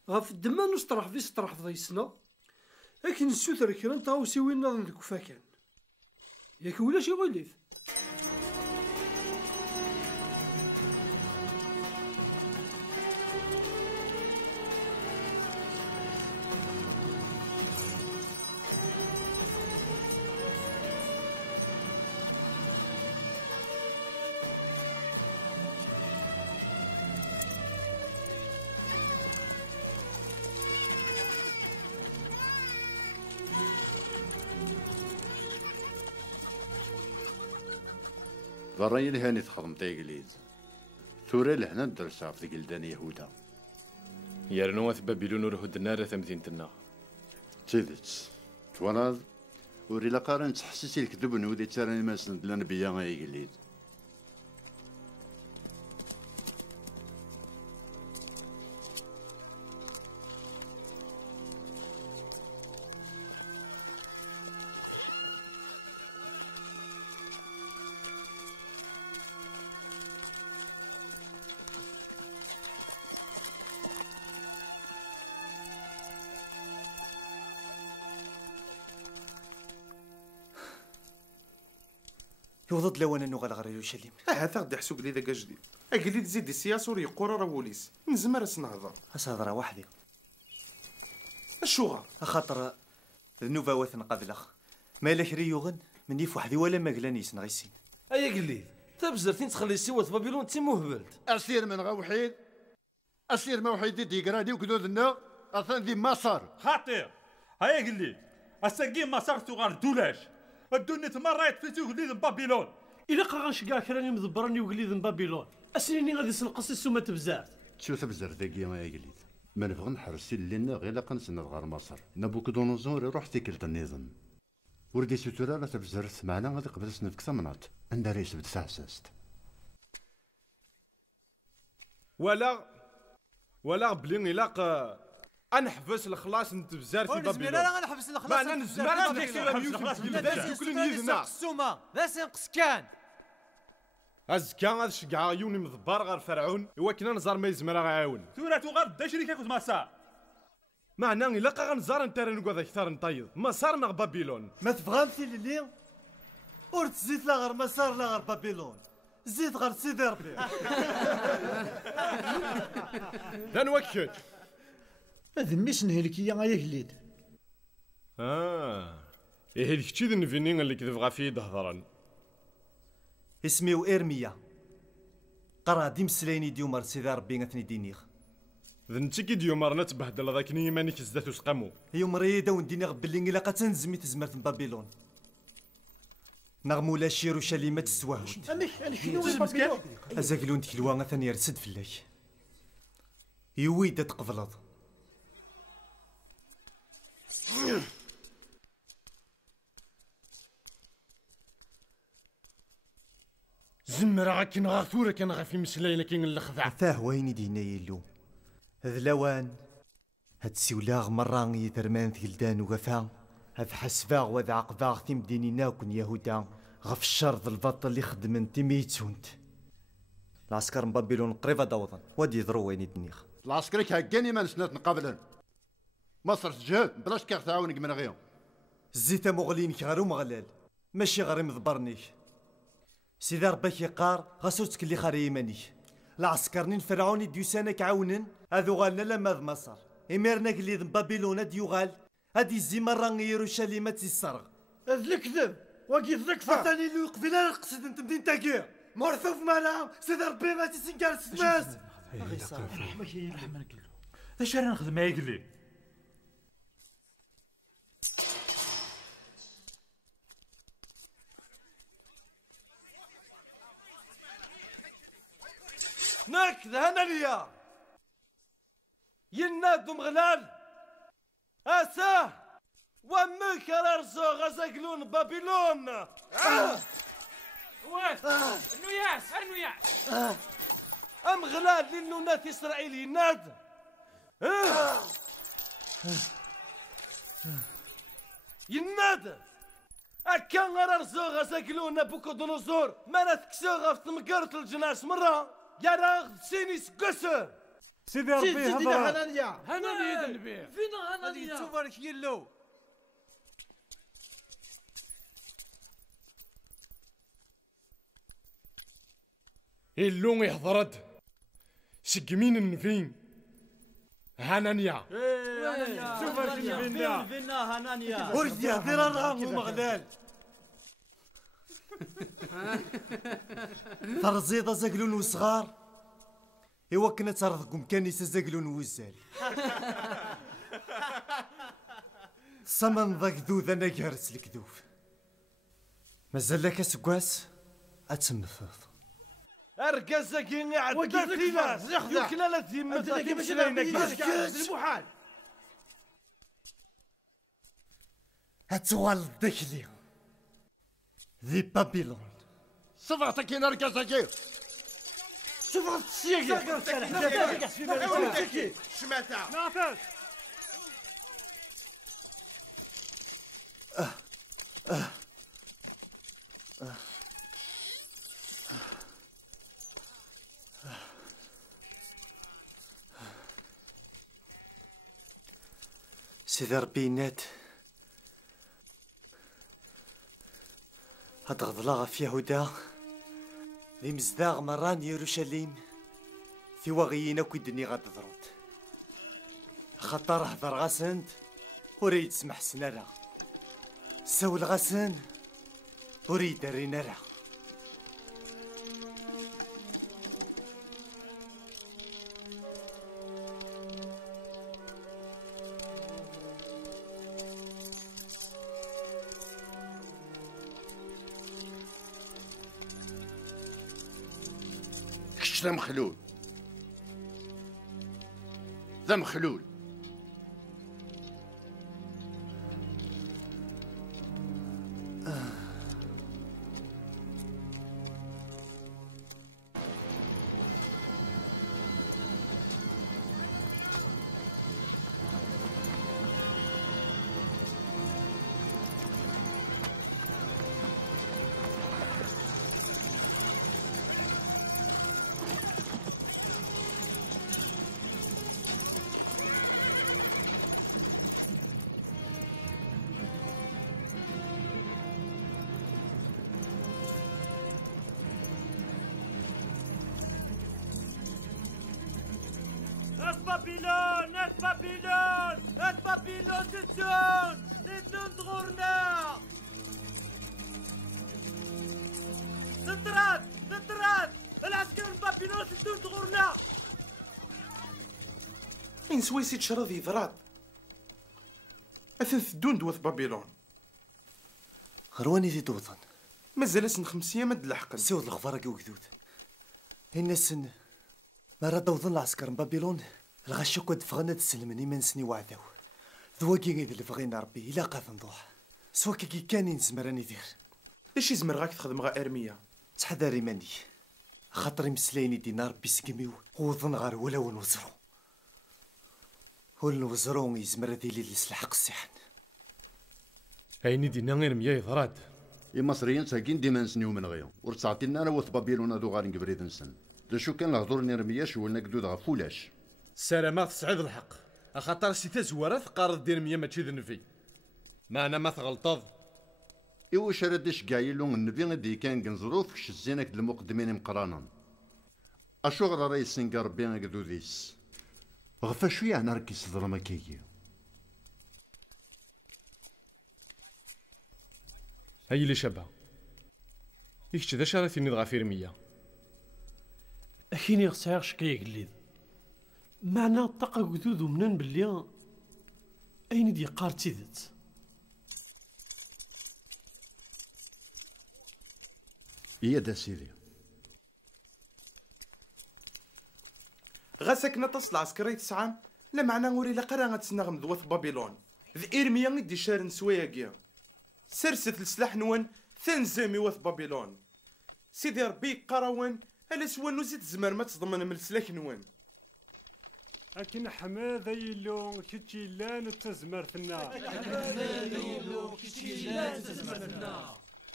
غاف الدما نسطرح في سطرح ضيسنا لكن السوتر كرا نطاوسي وين نظن ذوك فاكان ياك ولا شي غليف ضرني لهاني تخدم تايقليز ثورة لهنا ندرسها في قلدان يهودا يرنو في بابلون ورهود النار ثمدينتنا تيدت تواناض وري لقارن تحسسي الكذب نودي تراني ما سند لنا بيا غايقليز يوضد لو انا نغال غير يوشلم هذا غادي يحسوك لي ذاك جديد اقلي تزيد السياسه وري قرار بوليس نزمر نهضر هضره وحدي الشوغا خاطر النوفا واثن قبلخ مالك ريوغن من يف وحدي ولا ما قلانيس نغيسين ايا قلي تبزرتين تخلي سوا بابلون تيمو هبلت اسير من غوحيد اسير ما وحيد ديكرادي وكدودنا اثن ذي مصر خاطر هيا قلي السقيم ما صار تغار دولاش الدنيا تمريت في تقليد بابلون إلا قاغنش كاع كراني مدبرني وقليد بابلون أسنيني غادي سنقص السومة تبزات شو تبزر ذاكيا ما يقليد ما نبغى نحرسي لنا غير لقنس نغار مصر نابوكدونوزور يروح تيكلت النظام وردي سوتورا لا تبزرت معنا غادي قبل سنفك ثمنات عندها ريس بتسعسست ولا بلين يلاق انحبس الخلاص نتبزار في بابلون لا نحبس الخلاص ما انا نزمر السومه لا سنقص كان ازكا هذا شقع عيوني مضبر غير فرعون اوا كنا نزار ما يزمر غيعاون ثورة غير دا شريكك مسار معناه الا غنزار انت راه نقعد اكثر نطيض مسار مع بابلون ما تفهمتي اللي ور تزيد لا غير مسار لا غير بابلون زيد غير سيدي ربي دا نوكل هذا مش نهلكيا غايا قليد إيه هذيك تشي ذن فيني اللي كذب غافي دهضران اسميو إرميا قرا ديم سليني ديومر سيدي ربي غثني دينيغ ذنتي كي ديومر نتبهدل ذاك نيماني كزدات وسقامو يوم ريدا وندينيغ بلي إلا قتنزمي تزمرت بابلون نغمو لا شيرو شاليمات السواهود أنا شنو بابلون أزاكلون تكلوا ثاني يرسد فلاك يويدا تقبلض زمر غاكين غاثورة كان غافي مسلاي لكن الخضع ثاه وين دينا يلو هذ لوان هاد سيولاغ مرة يثرمان ثقلدان وغفا هاد حسباغ وذا عقباغ تيم دينينا وكن يهودا غف الشرط البطل اللي خدمن تيميتسونت العسكر مبابلون قريبا دوضن وادي يضرو وين يدنيخ العسكري كهكاني ما نسنات نقابلن مصر تجهد بلاش كاع تعاونك من غير الزيت مغلين كغارو مغلال ماشي غير مضبرنيك سيدي ربك يقار غاسوتك اللي خاري يمانيك العسكرنين فرعوني ديوسانا كعاونن هذو غالنا لما ذ مصر إميرنا اللي ذن بابلون ديوغال هادي زي مرة يروشاليم تيسرغ هذا الكذب واقي ذاك ثاني اللي يقبل انا نقصد انت مدين تاكير مرثوف معنا سيدي ربي ما تيسنكار سماس اش راه نخدم معايا قلي ناك هنا ليا ينادو مغلال اساه وامك رارزو غزاقلون بابلون واش النياس أمغلال للنونات إسرائيلي ناد يناد أكا غير رزوغ ساكلونا بوكودونوزور ما تكسوغ في تمكرت الجناس مرة يا راغ سيني سكسر سيدي ربي هضره هنانيا النبي فينا هنانيا تشوف راك يلو اللون يهضرد سقمين النفين هنانيا شوف راك فينا هنانيا ولدي هضير الرام ومغلال ترزيضة زقلون وصغار إوا كنا ترضكم كنيسة زقلون وزال صمن ذاك ذوذ أنا جارس الكذوف مازال لك سكواس أتمثل أركزك عدك فينا يمكن لا تهمتك كيفاش المحال هتوالد دخلي ذي بابيلون صفعتك يا نركزك صفعت السياقة شماتها نافذ سيدي ربي نات هاد غضلاغ في يهودا ذي مزداغ مران يروشاليم في وغينا كيدني غاد ضروت خطر هضر غاسند وريد سمح سنارا سول غاسن وريد رينارا ذا مخلول ذا مخلول بابيلون بابيلون بابيلون تتون تتون تغورنا تطرات العسكر بابيلون تتون تغورنا إن سويسي تشرد يضراد أثن ثدون دوث بابيلون غرواني ذي دوطن مازال سن 5 مد لحقن سيود الغفارة كي وكذوت الناس ما راه دوطن العسكر بابيلون الغشوك ودفغنا تسلمني من سني وعداو ذواكي غير اللي بغينا ربي إلا قاف نضوح سوا كي كان نزمر راني دير ايش يزمر غاك تخدم غا ارميا تحذري ماني خاطري مسلايني دينا ربي سقميو وظن غير ولا ونوزرو ونوزرو يزمر ذي اللي السلحق السحن هايني دينا غير ميا يضراد المصريين ساكين ديما نسنيو من غيو ورتسعطينا انا وث بابيلون هادو غار نقبريد نسن دا شو كان الهضور نرميا شولنا قدود غا فولاش السلامات تسعد الحق اخاطر سي تزوره تقارض دير ميا ماشي ذنفي ما انا ما تغلطض ايوا شردش كايلو النبي غادي كان كنزروف كش الزينك المقدمين مقرانا اشغل رئيس سنقار بين قدوديس غفا شويه انا ركز ظلمه كيكي هاي اللي شبه يكش ذا شرفيني ضغا في رميه أكيني غسير شكاية قليد معنى طاقة قدود ومنن باللي أين دي قار تيدت إيا دا سيدي غاسك نطس العسكري تسعام لا معنى غوري لا قرا غتسنغم ذوث بابيلون ذ إرميا غدي شارن سواياكيا سرست السلاح نوان ثنزامي وث بابيلون سيدي ربي قراوان الا سوا نوزي تزمر ما تصدمن من السلاك نوان. أكن حماد يلو كتشي لان تزمرتنا.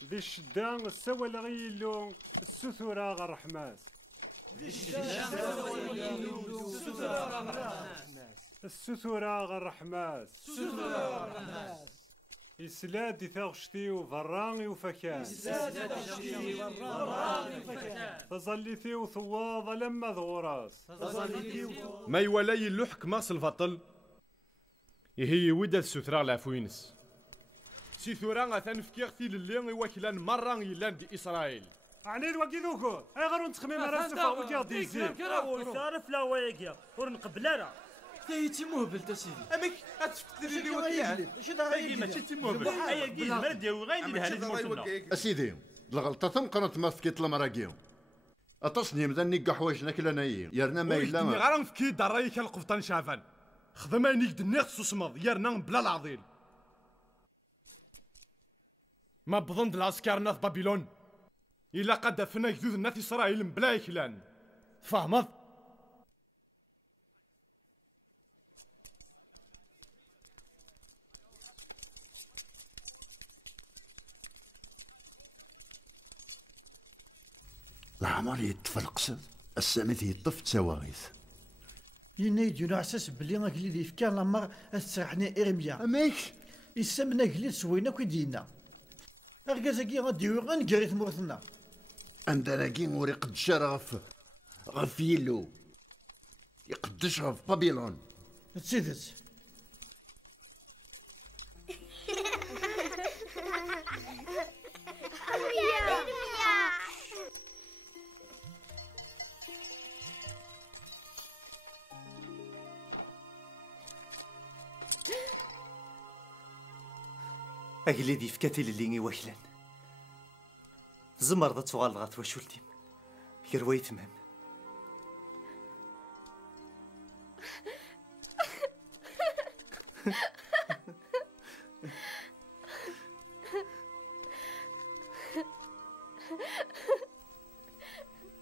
ذي الشدان السوال غيلو السثورة غير حماس. السثورة غير حماس. إسلاد ثغشتي وفراني وفكان. تظليتي وثواض لما ذغراس. ما يولاي اللوح كماس الفطل يهي ودا السثرة لافوينس. سيثورا ثنفكي اختي للي وكلان مرة يلان دي إسرائيل. عني الوكي ذوكو اي غير نتخمم على السفا وكي ديزي تعرف لا وايكيا ورنقبل لا تايتي مهبل تا سيدي امك اتفكري لي وكيل اش هذا غير ماشي تي موبل اي كيز ما ديو غير اللي هذه الموسم اسيدي الغلطه تمقرت ما فكيت المراكيو اتصني مدني كحوايجنا كلا نايم يرنا ما الا ما غير نفكي درايك القفطان شعفان خدم عينيك دنيا خصو صمد يرنا بلا العظيم ما بظن العسكر ناس بابلون إلا قد فنا جدود الناس إسرائيل بلا يكلان فهمت؟ العمر يتفلقس السميت يطف تسواغيث ينايد ينعسس بلي غاكلي دي فكان لما استرحنا إرميا أميك يسمنا كلي سوينا كي دينا أركازاكي غاديو غنقري ثمورتنا عندنا كي موري قدش غف يلو يقدش غف بابيلون تسيدت أقلي دي فكاتي اللي وكلان زمر ضد صغال غات وشولتيم يروي تمام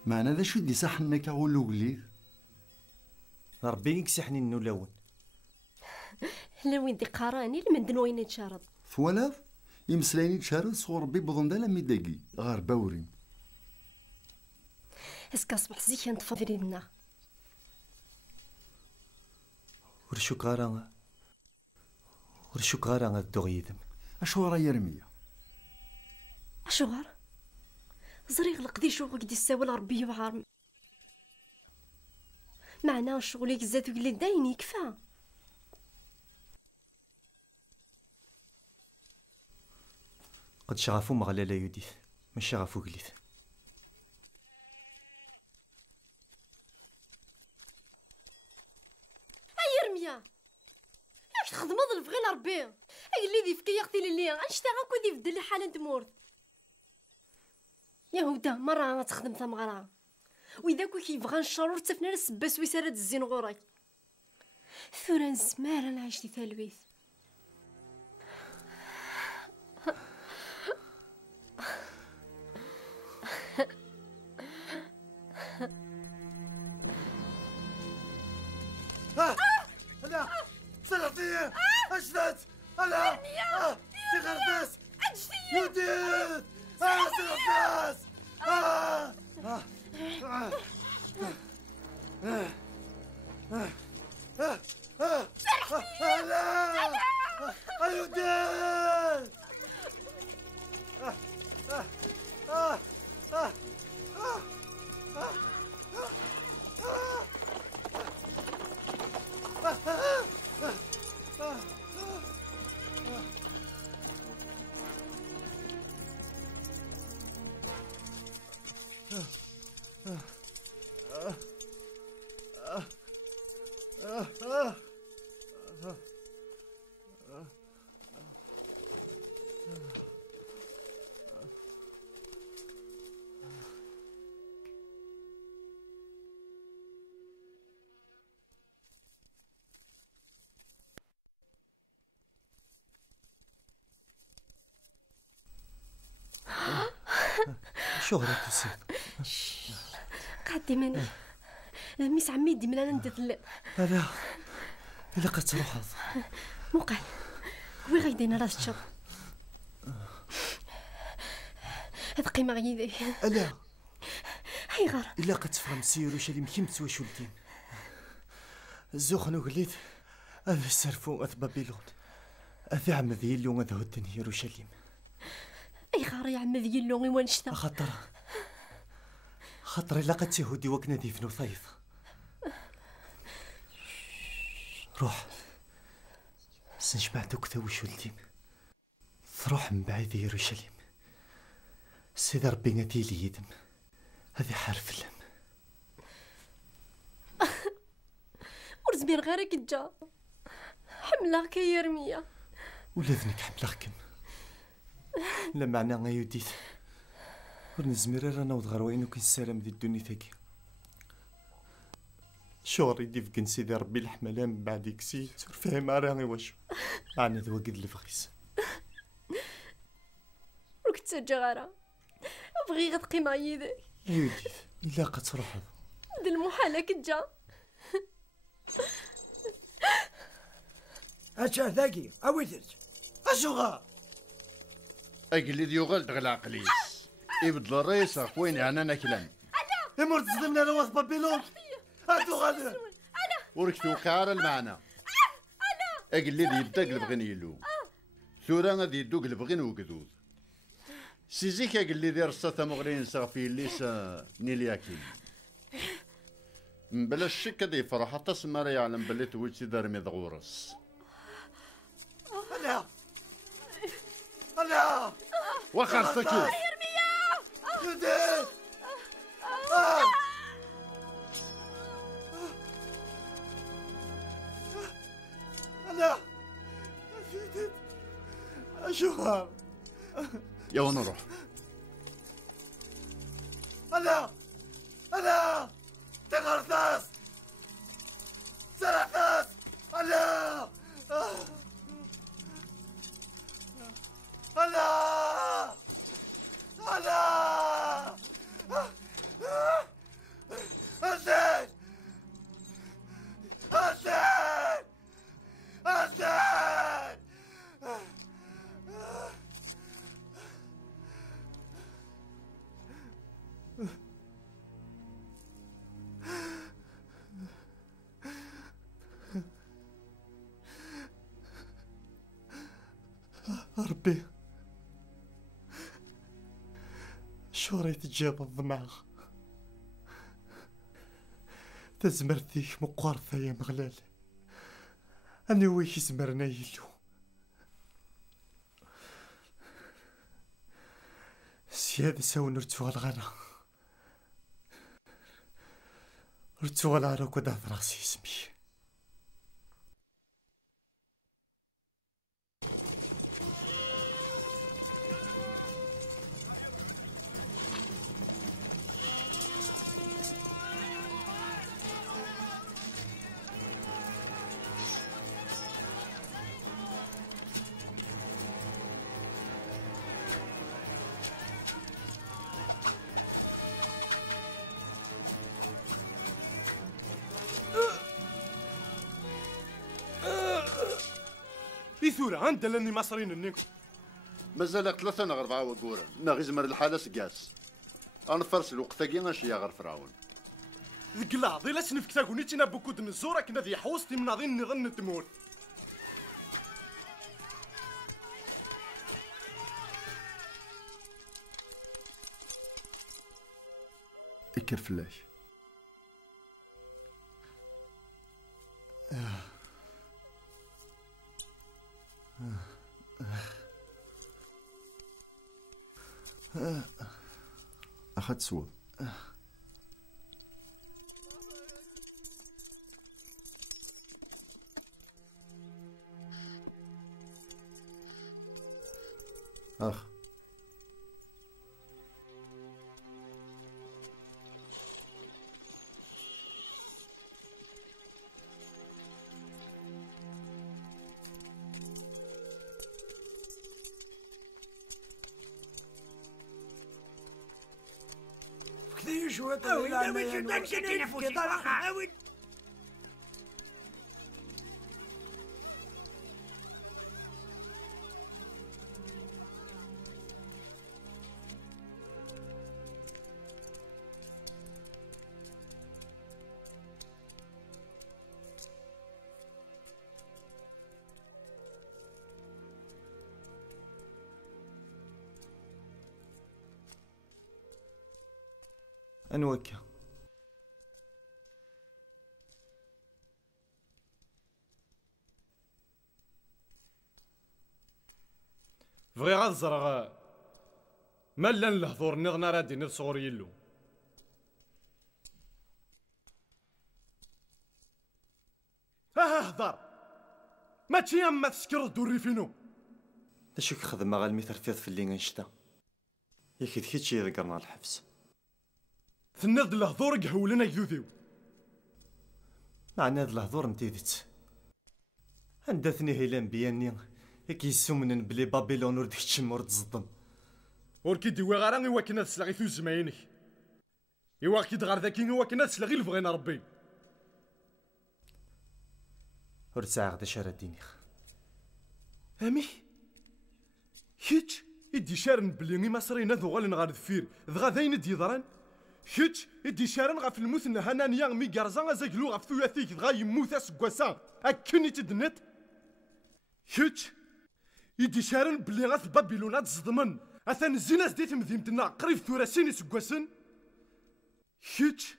معنا ذا شو دي صحنك أقولو قليل ربي يكسحني النولون لوين دي قراني المندن وين يتشارض فوالا يمسلاني تشارد صغور ربي بظن دالا ميداكي غار باوري اسكا صبح زيك نتفضلي لنا ورشو كارا الدغيدم اشو راه يرميا اشو غار زريغ لقدي شو قدي الساول ربي وعارم معناه شغلك زاد وقلي داين يكفى قد شغفو مغلالا يوديث مش شغفو قليث اي رميا ياك تخدم ظل في غير ربي اي اللي دي فكي يختي لي انشتا غاكو دي بدل حاله تمورت يهودا مره تخدم ثمغرا واذا كو كيبغى الشرور تفنا السباس ويسالد الزين غوراك ثورا نزمار نعيش دي ثالويث لا سلطية أجدد لا تغرفس يوديت سلطاس لا يوديت شو غير تصير قادي ماني ميس عمي يدي من انا ندير الليل. لا الا كتروح موقع وي غيدينا راس الشر هاد قيمه غيدي. لا هاي غار الا كتفهم سير وشالي مكيمت واش ولدين الزوخن وقليت هذا السرفو هذا بابيلون هذا عم ذيلو هذا هو الدنيا يروشليم. اي غار يا عم ذيلو غي وانشتا خاطر الا قد يهودي وكنا ديفن وصيف. روح سنجمع دوك تا وش ولديم تروح من بعيد يروشليم. سيدي ربي نادي لي يدم هذه حرف اللم ورزبير غيرك جا حملاك يا رمية ولا ذنك حملاكم لا معنى غيوديت ورنزمير رانا وضغر وين وكن السلام دي الدنيا تاكي شوري دي فكن سيدي ربي الحملة من بعد يكسيت فهم راني واش انا ذو قد الفغيس وكنت جغارة بغي غتقي مع يدي يوديت الا قتروح ذا المحالة كجا اشا ذاكي اويترت اشوغا اقلي ديوغل دغل عقليس يبدل الرئيس اخوين يعني انا كلام امور تصدمنا انا واخ بابيلون هاتو غادر وركتو كار المعنى اقلي دي يدق بغين يلو ثورا غادي يدوق البغين وقدود سيزيك اقلي دير الساتا مغرين صافي ليسا نيلياكين بلا الشك هذا يفرح حتى سمار يعلم بلي تويتي دار ميض غورس. انا واخا سكت يوديت انا يوديت اشوفها يا ونروح انا تغرثاس سرحتاس انا أزين ربي شوري تجاب الضماغ تزمرتيك مقارثة يا مغلال أنا ويش زمرنا يلو سيادة ساو نرتوغ الغلا نرتوغ العراك ودهض راسي اسمي ثورة أنت لاني مصرين النيكو مازال 3 أو 4 وقورة ناغي زمر الحالة سقاس أنا فرس الوقت كي غنشي غير فرعون ذيك اللحظة لا سنفك تاكوني تينا بوكود من الزورة كنا ذي حوستي مناضين نظن التمور اكر فلاش أخذت سوا أخ شويه انوكا بغي غاد زرغ مالا الهضور نغنا راه ديني صغور يلو هضر ماشي اما تسكر الدوري فينو اش خدمه غالمي ترفيض في اللي غنشتا ياك دكيتشي يذكرنا الحبس تناد الهضور قهولنا يذوذيو معنى هاد الهضور نتيدت عندتني هيلان بياني كيسومنن بلي بابيلون ور ديكشم ور تصدم ور كيديوي غير ايوا كنا تسلغي في زماينك ايوا كيدغر ذاك ايوا كنا تسلغي اللي بغينا ربي ور تساع غدا شارديني امي كيتش يدي شارن بلي ما صرينا ذوغال نغار دفير دغا ذاين ديضران كيتش يدي شارن غا في الموت هنانيا مي كارزا زاكلو غا ثلاثيك دغا يموت اسكواسا اكني تدنت كيتش يدي شارن بلي غا في بابيلون تصدمن اثن الزيناس ديت مدينتنا قريب ثلاثين سكواسن كيتش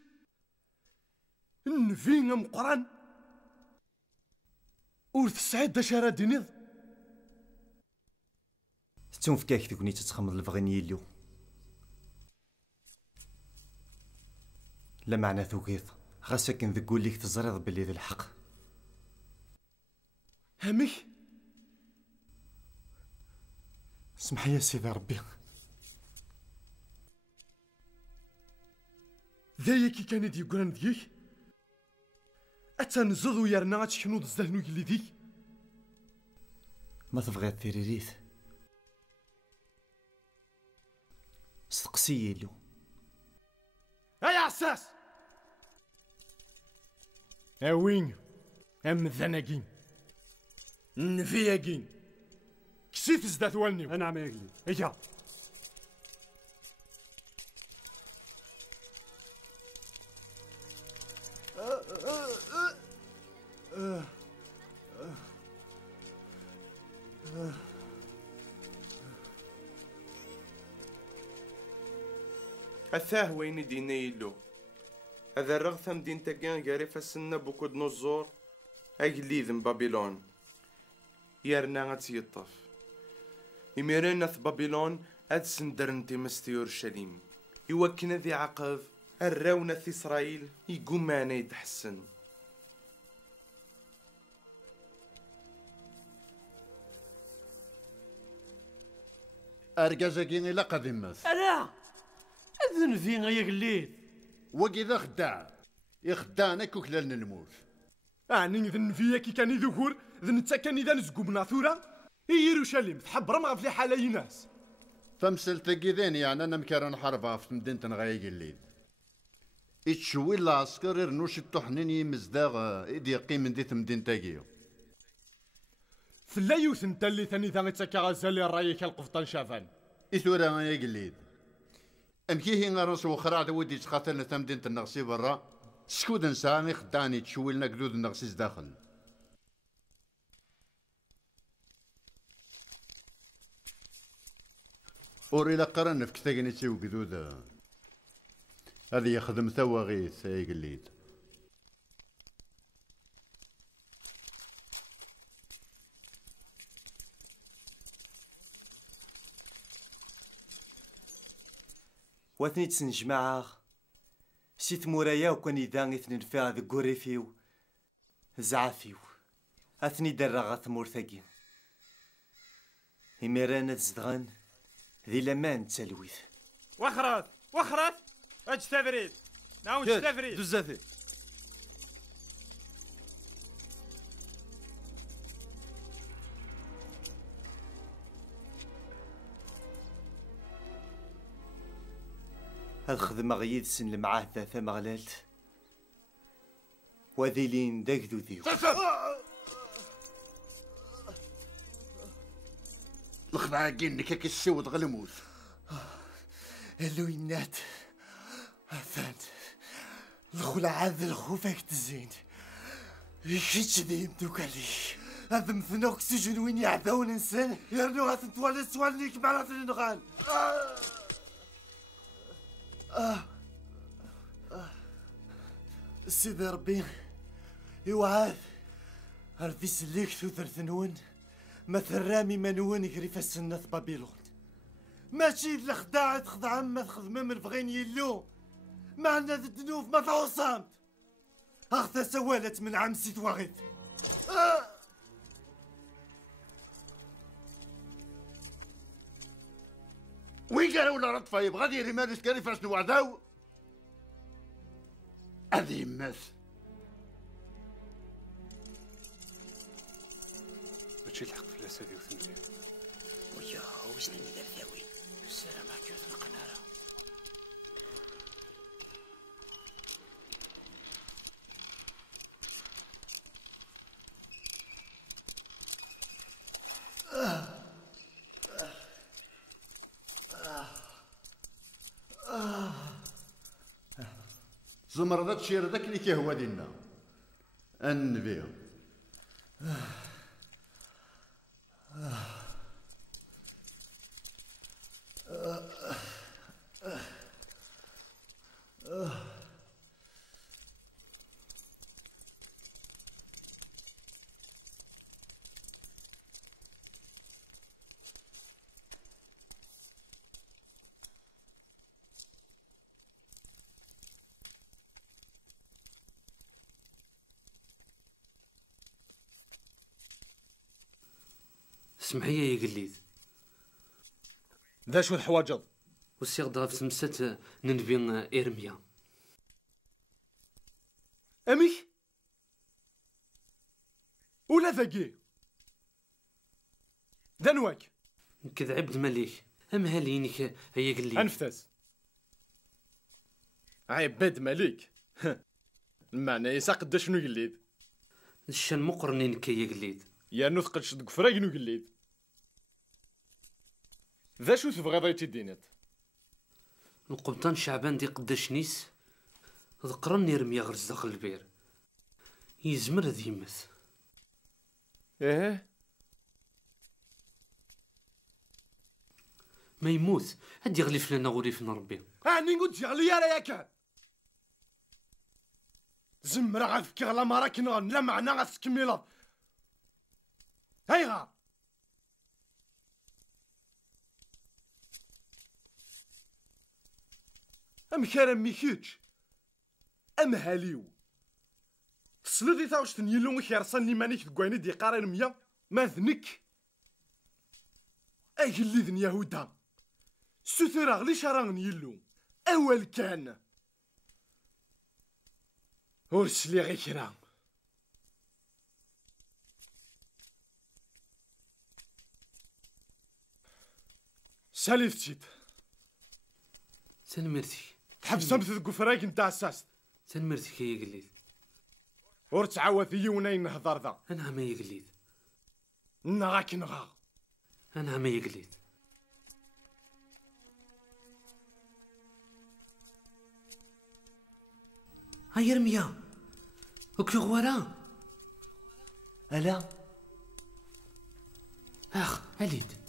نفين مقران ور تسعد دا شارادينيض ستون فكاك تكوني تتخمض الفغني يلو لا معنى ثوقيض خاصك نقول لك تزريض بلي ذي الحق همي اسمح يا سيدي ربي ذايا كان يدي يقولن ذيك اتنزض ويرنا غاتشكنو تزدهنو يلي ذيك ما تبغي تيريريث استقسي يلو هيا عساس اوين ام ذناقين نفياقين كسيت زدات والني انا عم يقلي اجا أثاه وين دينا يلو هذا الرغث مدينة كان قارف السنة بوكود نزور أجليذ بابلون يارنا غتيطف إميرانا في بابلون هاد سندرن تمستي أورشليم يوكنا ذي عقب الراونة في إسرائيل يقوم معنا يتحسن أرجازاكي إلا قدمت أنا أذن فينا يا قليل وكذا خداع يخدعنا كوكلالنا الموت أعني ذن فيا كي كان يذكر ذن تا كان إذا نزقوبنا ثورة يروشليم تحبر ما في حالة ناس فمسل تقيدين يعني أنا مكرن حربها في مدينة غاية قليل يتشوي العسكر يرنوش الطحنين يمزداغ إيدي يقيم من ديت مدينة تاقيو في اللايوث انت اللي ثاني ذا تاكا غزالي الراي كالقفطان شافان إثورة يا قليل أمكيه نغرس وخرع دودي تخاطرنا تمدينة النغسي برا سكود نسامي خداني تشوي لنا قدود النغسيس داخل أوري لا قرن في كتاقني تسيو قدود هذه يخدم ثواغيث يا قليل واتني تسنجماع سيت مورايا وكان يدان اثنين فيها ذا قريفيو زعافيو اثني درغا ثمور ثاقي إميرانا تزدغن ذي لمان تسالويث وخرات اج تفريد ناوي تفريد دزاتي هاد خدمة غيد سن المعاه ثلاثة مغلالت وذي لين داك ذو ذيو الخدعة كينك كيسود غلموت اللوينات فهمت الخلع عاد الخوفك تزين يكيتش ديم دوكالي هذا مثنوك سجن وين يعذون انسان يرنو غاتنتوالي سوالنيك مع نغال سيدي ربي يوعاد هردي سليك ثوثر ثنون مثل رامي منون يقري في السنة بابيلون ماشي الخداع تخدع ما تخدم من بغين يلو ما عندنا الذنوب ما توصمت اخذ سوالت من عم سيت واغيث وين قالوا ولا رد فايب غادي يري مالس كاري فاش نوعداو هذه يماس ماشي الحق في الاسادي وثنين ويا وش نبي دار ثاوي السلام عليكم القناره زمر ذات شير ذاك اللي كيهوى دينا النبي سمحي يا قليد ذا شو الحواجض والسيغ ضاف سمسات ننبي إرميا أمي ولا ذاكي ذا نواك كذا عبد الملك أم هالينك هيا قليد أنفتس عباد ملك المعنى يساق دا شنو قليد الشان مقرنينك يا قليد يا نثقل شدك فراي نو قليد ذا شو تبغي ضايتي دينات القبطان شعبان دي قداش نيس ذكرني رمي غرز داخل البير يزمر ذي يمث ايه ما يموت هاد يغلف لنا غريفنا ربي هاني نقول يغلي يا رايك زمرا غافكي غلا مراكن لا معنى غتكمل هايغا ام كرم ميكيتش ام هاليو تصلدي تاوش تنيلو مخيرسان لي مانيك تقويني دي قارين ميا ما ذنك اي اللي ذن يهودا سترا غلي شران يلو اول كان ورسلي غي كرام سالفتيت سنمرتي تحبسم في القفراك نتاع الساس سنمرتي كي يقليد ور تعاوث يونين نهضر ذا انا ما يقليد نغاك نغا انا ما يقليد هاي رميا وكيو غوارا الا اخ اليد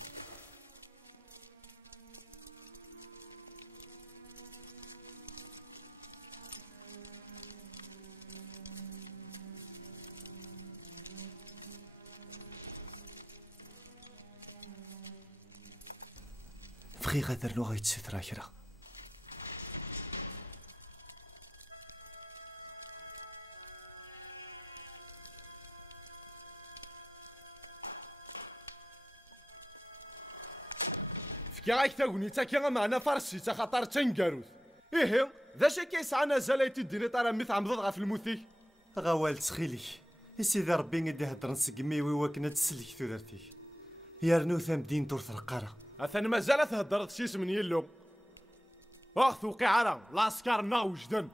فخي غادر لو غيتسترا كرا فكي غايك تاغونيتا كي معنا فارسي تا خاطر تنكاروث ايه ذا شي كيسعنا زالايتي ديري طرا ميت عمضض غا في الموثيك غوال تخيلي سيدي ربي غادي يهضر نسقمي ويواكنا تسلك ثورتي يا رنو ثام دين تورث القاره اثنا مازال تهضر تشيس من يلو توقع على العسكر نا وجدان.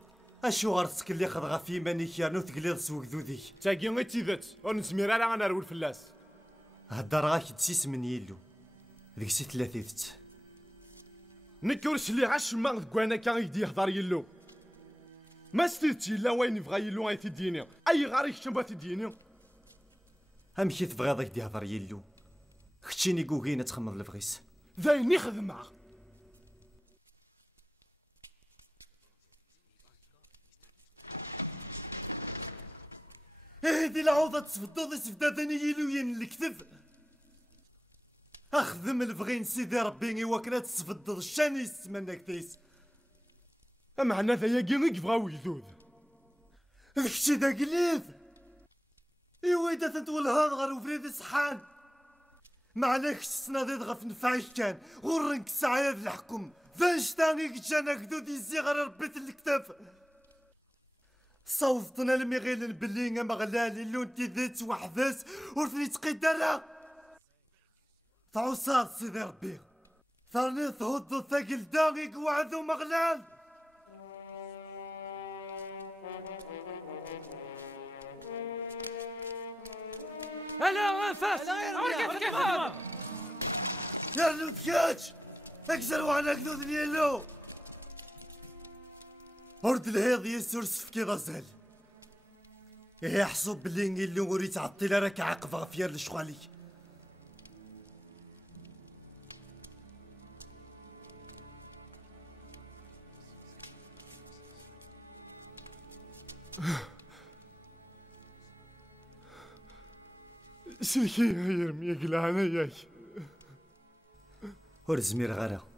اشو غرسك اللي خضغا في مانيك يا نو تقليض سوق ذودي تاقي غي تيذات ونسمير على انا نرول فلاس. هدر غاك تسيس من يلو ذيك سي ثلاثيت نكورش اللي غاش ما ذكوانا كان يدي يهضر يلو ما ستيتي لا وين يبغى يلو غاي تديني اي غاري كتشبه تديني امشي تبغي ضيك دي يهضر يلو كتشيني كوكينا تخمض الفغيس ذاين خدمه. هذه العوضة تسفضض سفدادني يلوين الكتف اخدم الفغين سيدي ربي وكنا تسفضض الشاني يستمنى كتيس معنى ذا ياكي يبغاو يذوذ داكشي دا قليل ايوا اذا تنتول هاد غير وفريد صحان معناك السناديد غف نفعيش كان غرنك السعية في الحكم فاش تاني كتشانا كدود يزي غير ربيت الكتاف صوتنا المغيل بلي مغلالي اللون تيذيت وحداس ورثني تقدرها تعوصات سيدي ربي ثاني تهض ثقل داغيك وعدو مغلال. هلا فاس عركت كيف هذا يا لو تكاتش اكسر وعنا كدود نيلو ورد الهيض يسور سفكي غزال إيه حسب بلي اللي وري تعطي راك عاقف غفير لشغالي سلكي يا يرمي قلعنا ياك ورزمير غرا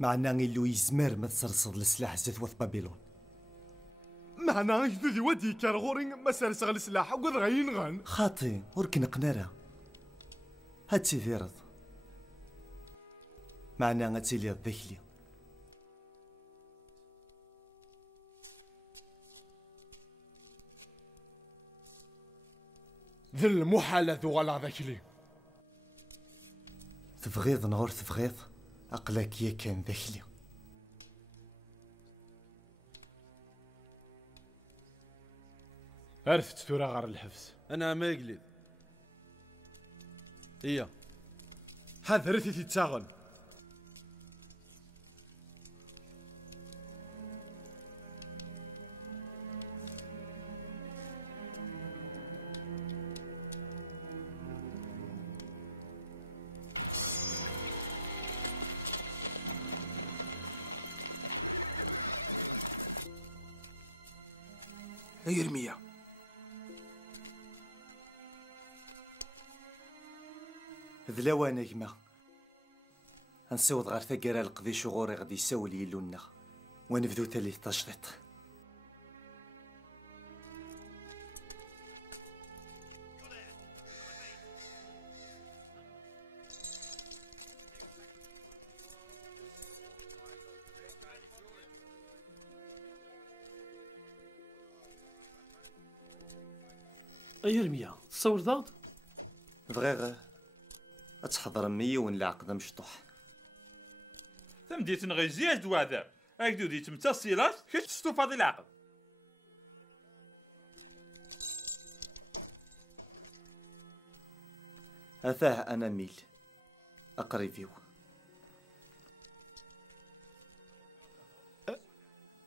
معنا اللو يزمر ما تسرصد السلاح زيت وث بابيلون معنا يذي ودي كارغورين ما سرسغ السلاح وقد غاين غان خاطي وركن قنارة هاد تيفيرض معنا غتيلي الذكلي ذي المحالة ذو غلا ذاكلي تبغيض نغور تبغيض أقلك يا كان ذاكلي عرفت ثورة غار الحبس انا ما يقلد هي حذرتي تتساغن يرميا ذلاوانا كما نسوض غير ثقيرة القضي شغوري غادي يساول يلونا ونبدو تالي التشطيط يرميا تصور ضغط بغيغ اتحضر مية ونلعقد مشطوح تمديت نغي زياج دوادر اكدو دي تمتصيلات كيف تستو فاضي العقد أثاه أنا ميل أقريفيو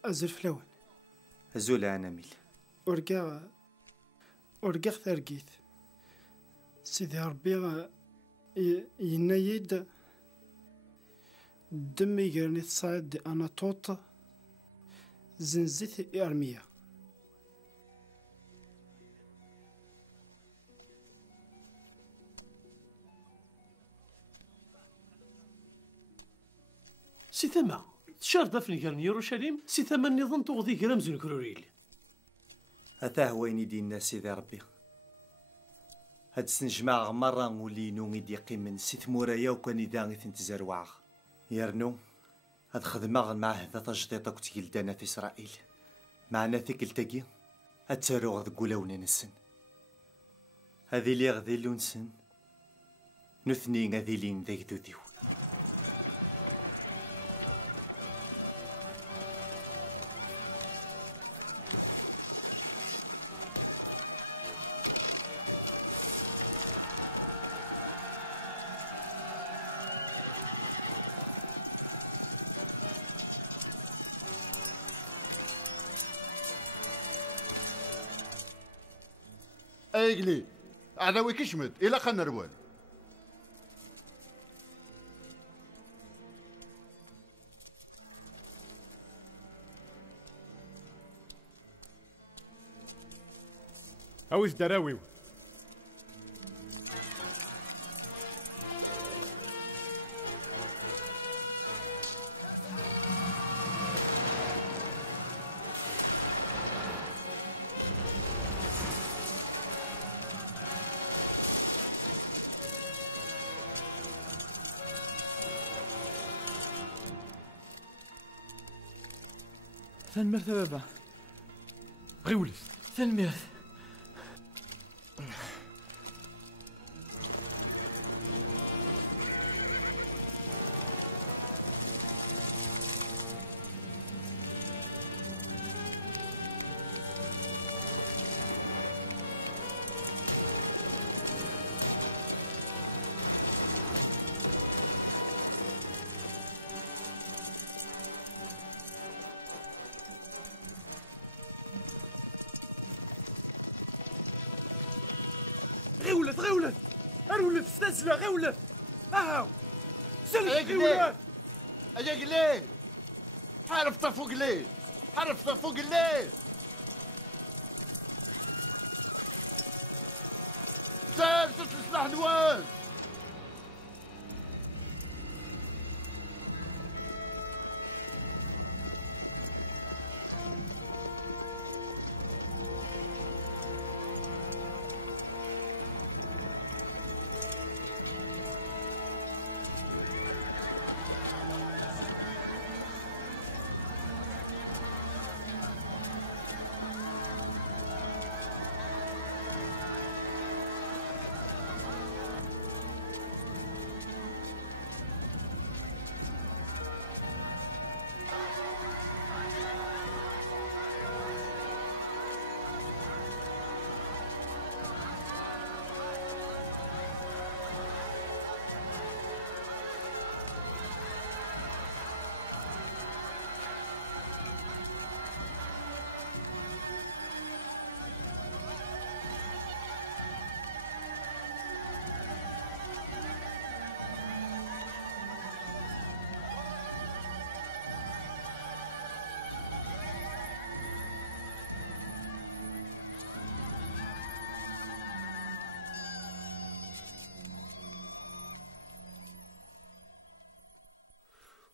أزرف لون زولا أنا ميل أرقى ثرقيث سيدي ربي ينايد دمي يقرني تصعد أنا طوط زنزيث إرميا سي ثما تشارد فنكرن يروشاليم سي ثما النظام تغذي كرامز الكروريل أثاه وين يدينا سيدي ربي هاد السنجماع مرة ولينو يدي قيمن سي ثمورايا وكان يداني تنتزروع يرنو هاد خدمة مع هذا تجديطة كتيلدانا في إسرائيل معنا ثقل تاقي هتسارو غد قولاونا نسن هذي لي غذي لونسن نثني غاديلين ذاك ذوديو. ايقلي عداوي كشمد الى خا نروال. اويس دراويو تنمرت بابا غيولي تنمرت. غيولت ارولت استنزله غيولت اهاو سلك غيولت اجا قليل حرف فوق الليل حرف فوق الليل سير تسلح نوان.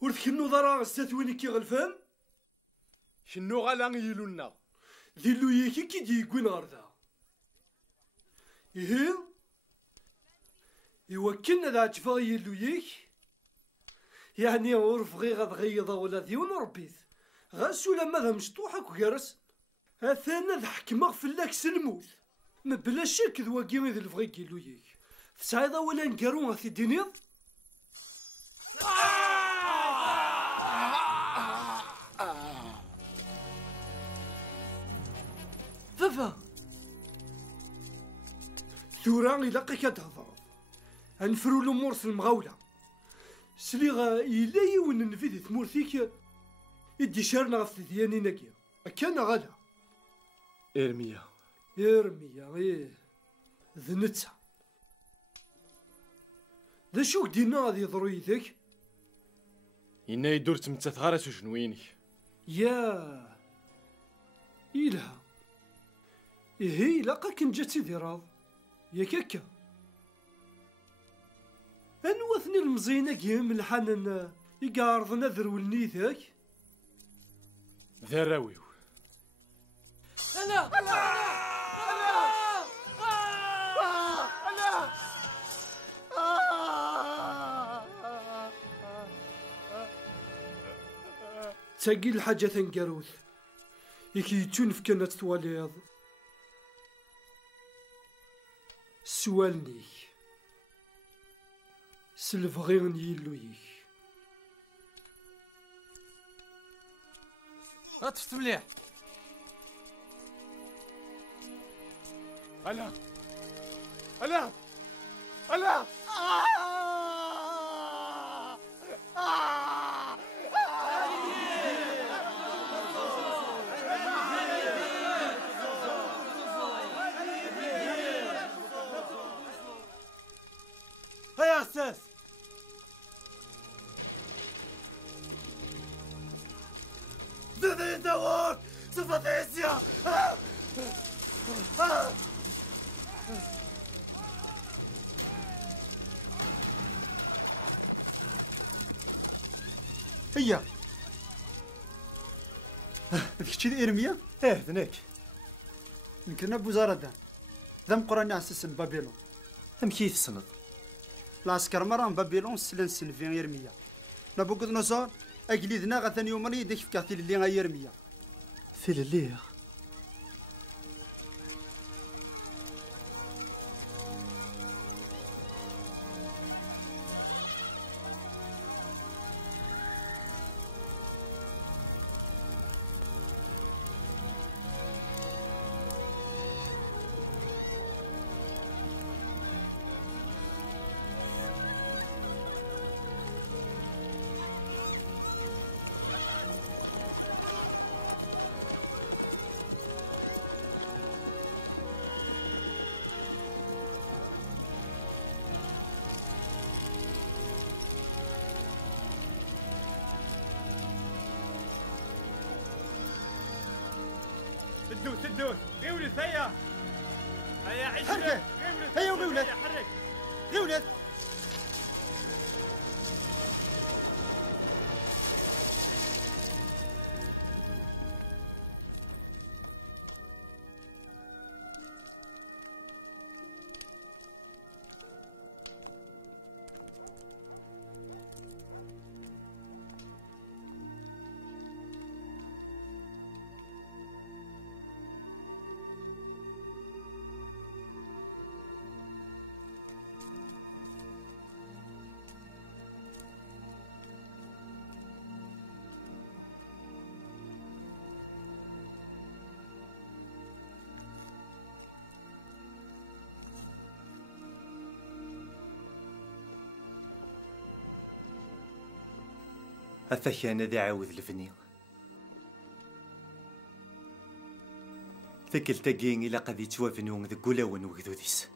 ورث كنو ضرا استثويني كي غلفان شنو غالا يلونا ذيلو يكي كي دي يقوين غردا يهيل يوكلنا ذا تفا يلو يك يعني عرف غي غاد غيضا ولا ديون ربيت غاسو لما ذا مشطوحك وكرس اثانا ذا حكمه فلاك سلموت ما بلا شك ذوا كيمي ذا الفغي يلو يك تسعيضا ولا نكارو غاثي دينيض فافا ثورا إلا كتهضر انفرو الامور المغاوله سليغا إلا يون نفيد ثمورتيك يدي شارنا غف دياني ناكيا كان غالا ارميا ايه ذنتها ذا شوك دينا غادي يضرو يدك إنا يدور تمتث غارس وشنوينك يا إلها إيه لاقا كن جات سيدي راض ياك هكا أنوثني المزينة كيم الحنان يقارضنا ذرولني ذاك ذراويو أنا تاقي الحاجة ثنقاروث يكي يتونف كانت تواليض سوالني سلفغي يلويك غتفت مليح. الا الا الا هيا استاذ زيد دور صفة عزية. هيا هذيك الشيء الإرمية؟ ذنك يمكن بوزاردان ذا مقراني عساس بابيلون. هم كيف صند العسكر مرة بابيلون سلان سنفين يرمية نبوكدنصر أجليدنا غثاني يوم يدك في كاثيل اللي غيرمية في الليل. سدوس غيولد هيا هيا عيش حركة هيا غيولد غيولد أثكان ذي عاوذ الفني ثقل تاقين إلا قد يتوافنون ذي قلاون وقذوذيس